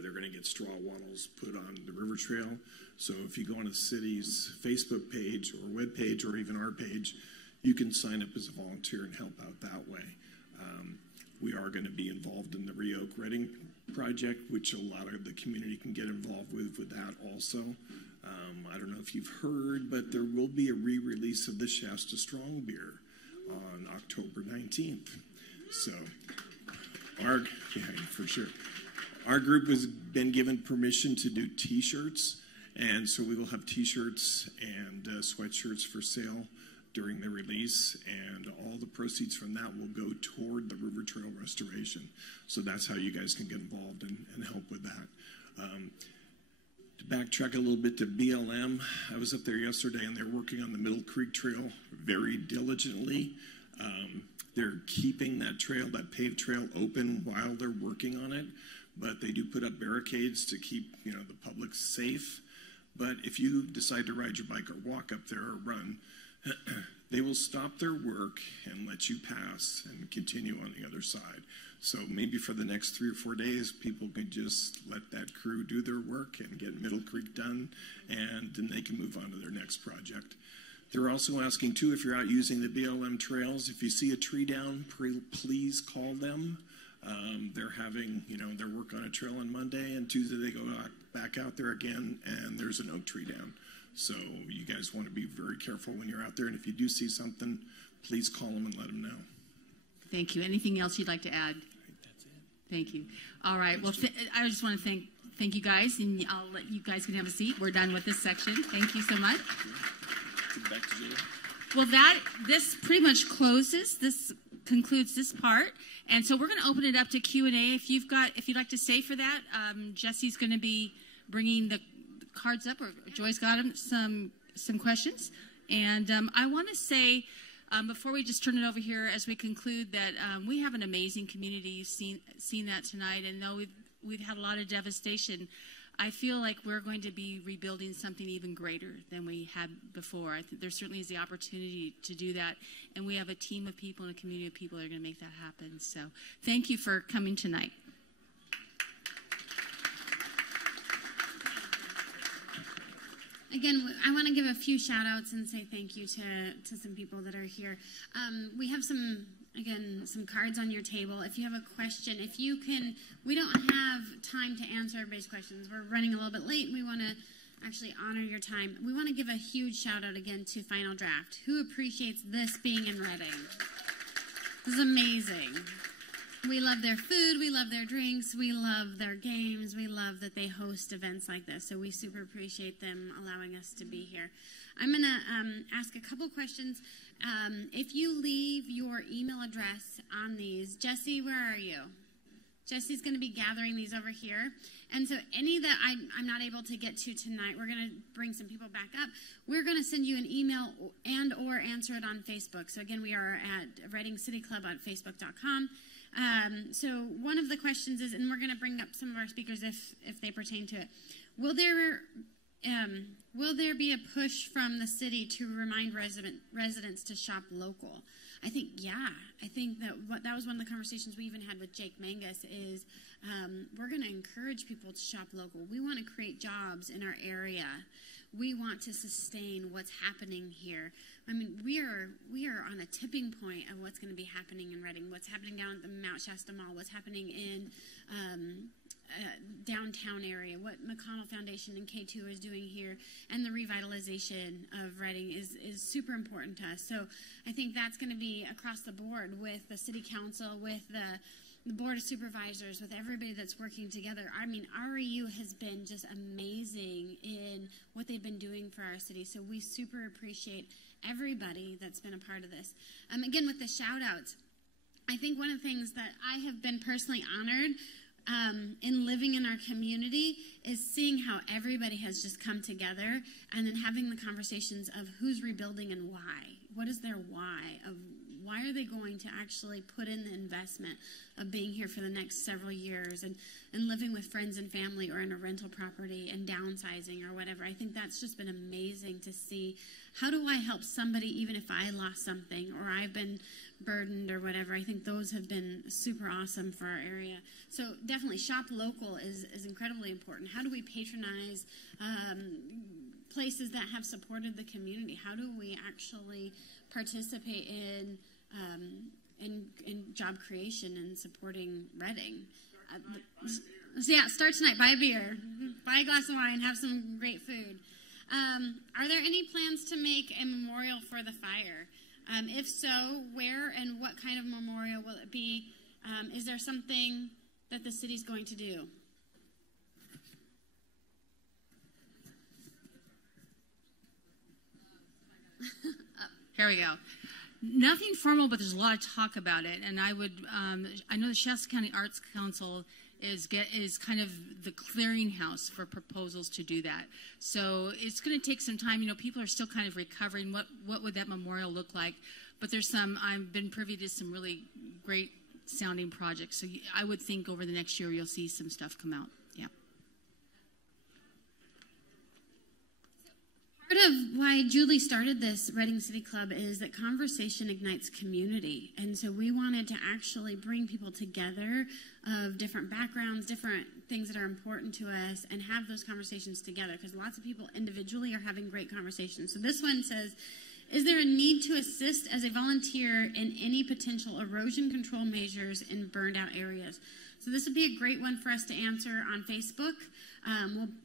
they're going to get straw wattles put on the river trail. So if you go on the city's Facebook page or web page or even our page, you can sign up as a volunteer and help out that way. We are going to be involved in the Reoak Reading project, which a lot of the community can get involved with that also. I don't know if you've heard, but there will be a re-release of the Shasta Strong beer on October 19th. So, for sure. Our group has been given permission to do T-shirts, and so we will have T-shirts and sweatshirts for sale during the release, and all the proceeds from that will go toward the river trail restoration. So that's how you guys can get involved and help with that. To backtrack a little bit to BLM, I was up there yesterday, and they're working on the Middle Creek Trail very diligently. They're keeping that trail, that paved trail, open while they're working on it, but they do put up barricades to keep, the public safe. But if you decide to ride your bike or walk up there or run, they will stop their work and let you pass and continue on the other side. So maybe for the next 3 or 4 days, people could just let that crew do their work and get Middle Creek done, and then they can move on to their next project. They're also asking, too, if you're out using the BLM trails, if you see a tree down, please call them. They're having, their work on a trail on Monday, and Tuesday they go back out there again, and there's an oak tree down. So you guys want to be very careful when you're out there, and if you do see something, please call them and let them know. Thank you. Anything else you'd like to add? That's it. Thank you. All right. Well, I just want to thank you guys, and I'll let you guys can have a seat. We're done with this section. Thank you so much. Back to Julie. Well, this pretty much concludes this part, and so we're going to open it up to Q&A. If you'd like to stay for that, Jesse's going to be bringing the cards up, or Joy's got some questions, and I want to say before we just turn it over here as we conclude that we have an amazing community. You've seen that tonight, and though we've had a lot of devastation, I feel like we're going to be rebuilding something even greater than we had before. I think there certainly is the opportunity to do that, and we have a team of people and a community of people that are going to make that happen. So thank you for coming tonight. Again, I want to give a few shout outs and say thank you to some people that are here. We have some cards on your table. If you have a question, we don't have time to answer everybody's questions. We're running a little bit late, and we want to actually honor your time. We want to give a huge shout out again to Final Draft. Who appreciates this being in Reading? This is amazing. We love their food, we love their drinks, we love their games, we love that they host events like this, so we super appreciate them allowing us to be here. I'm going to ask a couple questions. If you leave your email address on these, Jesse, where are you? Jesse's going to be gathering these over here, and so any that I'm not able to get to tonight, we're going to bring some people back up. We're going to send you an email and or answer it on Facebook. So again, we are at Reading City Club on Facebook.com. So one of the questions is, and we're going to bring up some of our speakers if they pertain to it. Will there be a push from the city to remind residents to shop local? I think, yeah. I think that was one of the conversations we even had with Jake Mangus is we're going to encourage people to shop local. We want to create jobs in our area. We want to sustain what's happening here. I mean, we are on a tipping point of what's going to be happening in Reading, what's happening down at the Mount Shasta Mall, what's happening in downtown area, what McConnell Foundation and K2 is doing here, and the revitalization of Reading is super important to us. So I think that's going to be across the board with the City Council, with the the Board of Supervisors, with everybody that's working together. I mean, REU has been just amazing in what they've been doing for our city. So we super appreciate everybody that's been a part of this. Again, with the shout-outs, I think one of the things that I have been personally honored in living in our community is seeing how everybody has just come together and then having the conversations of who's rebuilding and why. What is their why? Of why are they going to actually put in the investment of being here for the next several years and living with friends and family or in a rental property and downsizing or whatever. I think that's just been amazing to see. How do I help somebody even if I lost something or I've been burdened or whatever? I think those have been super awesome for our area. So definitely shop local is incredibly important. How do we patronize places that have supported the community? How do we actually participate in job creation and supporting Reading? So yeah, start tonight. Buy a beer, buy a glass of wine, have some great food. Are there any plans to make a memorial for the fire? If so, where and what kind of memorial will it be? Is there something that the city's going to do? Here we go. Nothing formal, but there's a lot of talk about it. And I would, I know the Shasta County Arts Council is kind of the clearinghouse for proposals to do that. So it's going to take some time. You know, people are still kind of recovering. What would that memorial look like? But there's some, I've been privy to some really great sounding projects. So I would think over the next year you'll see some stuff come out. Yeah. Part of why Julie started this Reading City Club is that conversation ignites community. And so we wanted to actually bring people together of different backgrounds, different things that are important to us, and have those conversations together, because lots of people individually are having great conversations. So this one says, is there a need to assist as a volunteer in any potential erosion control measures in burned out areas? So this would be a great one for us to answer on Facebook.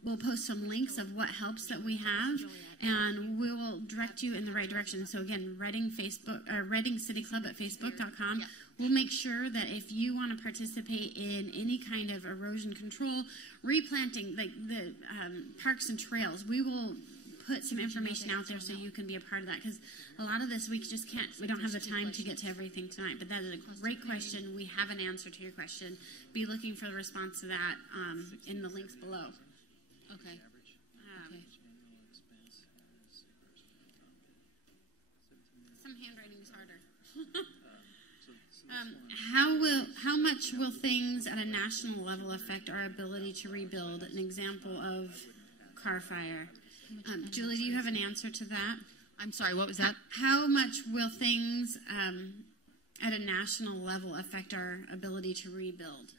We'll post some links of what helps that we have, and we will direct you in the right direction. So again, Reading City Club at Facebook.com. Yeah. We'll make sure that if you want to participate in any kind of erosion control, replanting, like the parks and trails, we will put some information out there so you can be a part of that, because a lot of this we just can't, we don't have the time to get to everything tonight. But that is a great question. We have an answer to your question. Be looking for the response to that in the links below. Okay. Some handwriting is harder. How much will things at a national level affect our ability to rebuild? An example of Carr Fire. Julie, do you have an answer to that? I'm sorry, what was that? How much will things at a national level affect our ability to rebuild?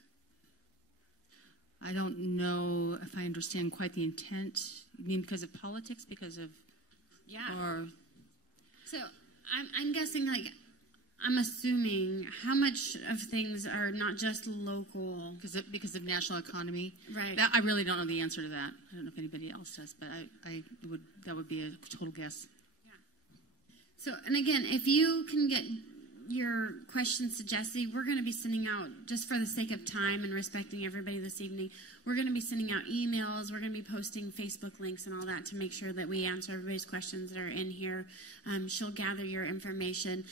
I don't know if I understand quite the intent. You mean because of politics? Because of... Yeah. Or... So I'm guessing, like, I'm assuming how much of things are not just local. Because of national economy? Right. I really don't know the answer to that. I don't know if anybody else does, but that would be a total guess. Yeah. So, and again, if you can get your questions to Jesse, we're going to be sending out, just for the sake of time and respecting everybody this evening, we're going to be sending out emails, we're going to be posting Facebook links and all that to make sure that we answer everybody's questions that are in here. She'll gather your information.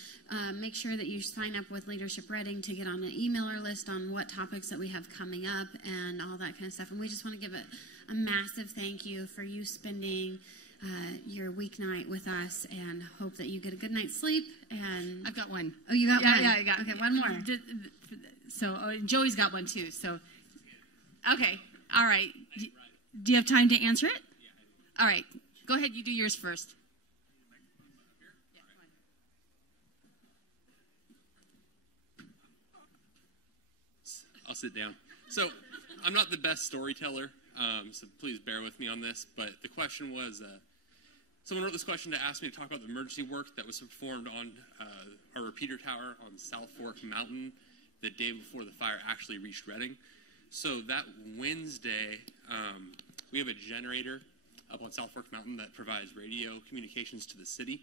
Make sure that you sign up with Leadership Reading to get on an emailer list on what topics that we have coming up and all that kind of stuff. And we just want to give a massive thank you for you spending your weeknight with us, and hope that you get a good night's sleep. And I've got one. Oh, you got one? Yeah, I got. Okay, one more. So Joey's got one too. So, okay, all right. Do you have time to answer it? All right, go ahead. You do yours first. I'll sit down. So, I'm not the best storyteller, so please bear with me on this. But the question was, someone wrote this question to ask me to talk about the emergency work that was performed on our repeater tower on South Fork Mountain the day before the fire actually reached Reading. So that Wednesday, we have a generator up on South Fork Mountain that provides radio communications to the city,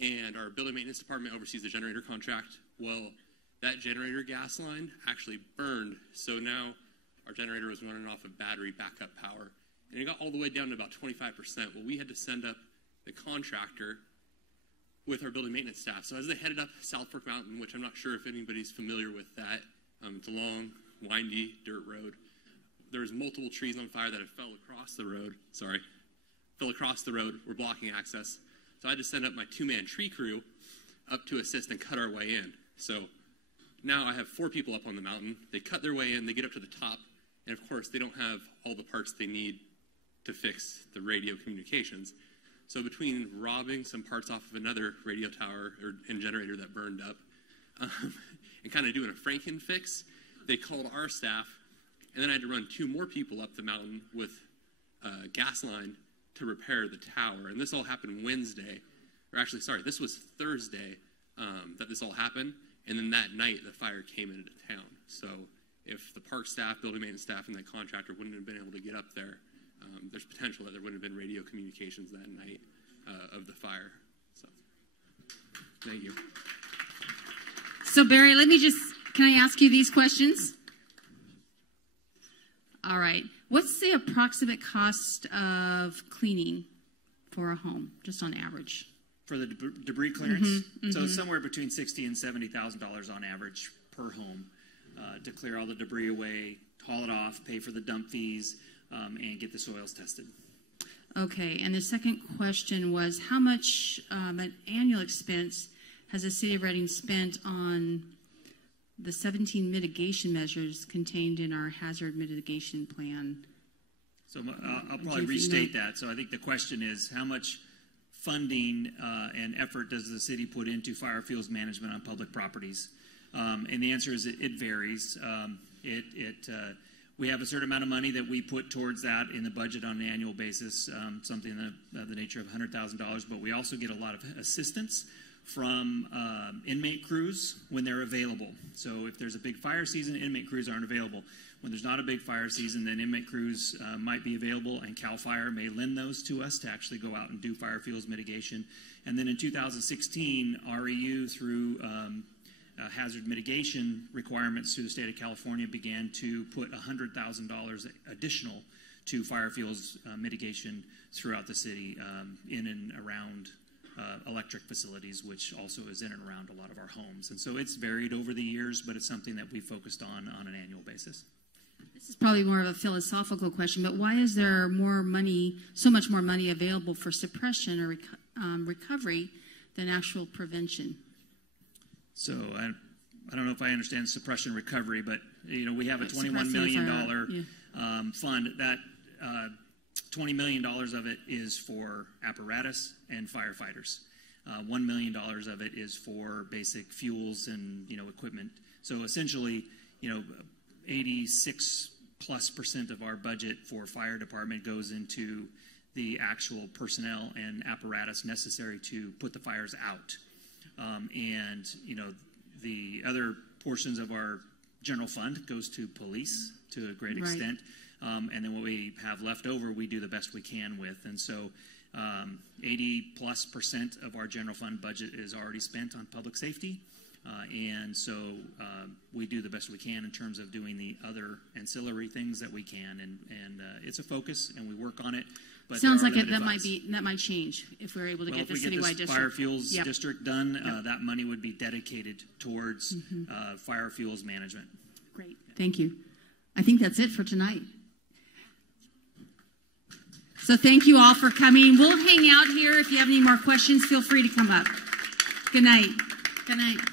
and our building maintenance department oversees the generator contract. Well, that generator gas line actually burned. So now our generator was running off of battery backup power. And it got all the way down to about 25%. Well, we had to send up the contractor with our building maintenance staff. So as they headed up South Fork Mountain, which I'm not sure if anybody's familiar with that, it's a long, windy dirt road. There was multiple trees on fire that had fell across the road. Were blocking access. So I had to send up my 2-man tree crew up to assist and cut our way in. So now I have 4 people up on the mountain. They cut their way in, they get up to the top, and of course they don't have all the parts they need to fix the radio communications. So between robbing some parts off of another radio tower and generator that burned up, and kind of doing a Franken fix, they called our staff, and then I had to run 2 more people up the mountain with a gas line to repair the tower. And this all happened Wednesday, or actually, sorry, this was Thursday that this all happened. And then that night, the fire came into town. So if the park staff, building maintenance staff, and that contractor wouldn't have been able to get up there, there's potential that there wouldn't have been radio communications that night of the fire. So, thank you. So, Barry, can I ask you these questions? All right. What's the approximate cost of cleaning for a home, just on average? For the debris clearance? So somewhere between $60,000 and $70,000 on average per home to clear all the debris away, haul it off, pay for the dump fees, and get the soils tested. Okay, and the second question was, how much an annual expense has the City of Reading spent on the 17 mitigation measures contained in our hazard mitigation plan? So I'll probably restate that. So I think the question is, how much funding and effort does the city put into fire fuels management on public properties? And the answer is it varies. We have a certain amount of money that we put towards that in the budget on an annual basis, something of the nature of $100,000, but we also get a lot of assistance from inmate crews when they're available. So if there's a big fire season, inmate crews aren't available. When there's not a big fire season, then inmate crews might be available, and CAL FIRE may lend those to us to actually go out and do fire fuels mitigation. And then in 2016, REU, through hazard mitigation requirements through the state of California, began to put $100,000 additional to fire fuels mitigation throughout the city in and around electric facilities, which also is in and around a lot of our homes. And so it's varied over the years, but it's something that we focused on an annual basis. This is probably more of a philosophical question, but why is there so much more money available for suppression or recovery than actual prevention? So I don't know if I understand suppression recovery, but we have a $21 million fund. That $20 million of it is for apparatus and firefighters. $1 million of it is for basic fuels and equipment. So essentially, 86+% of our budget for fire department goes into the actual personnel and apparatus necessary to put the fires out. And the other portions of our general fund goes to police to a great extent. And then what we have left over, we do the best we can with. And so 80+% of our general fund budget is already spent on public safety. And so we do the best we can in terms of doing the other ancillary things that we can. And it's a focus, and we work on it. But sounds like that might change if we're able to get the citywide district. Fire fuels district done. That money would be dedicated towards fire fuels management. Great, thank you. I think that's it for tonight. So thank you all for coming. We'll hang out here. If you have any more questions, feel free to come up. Good night. Good night.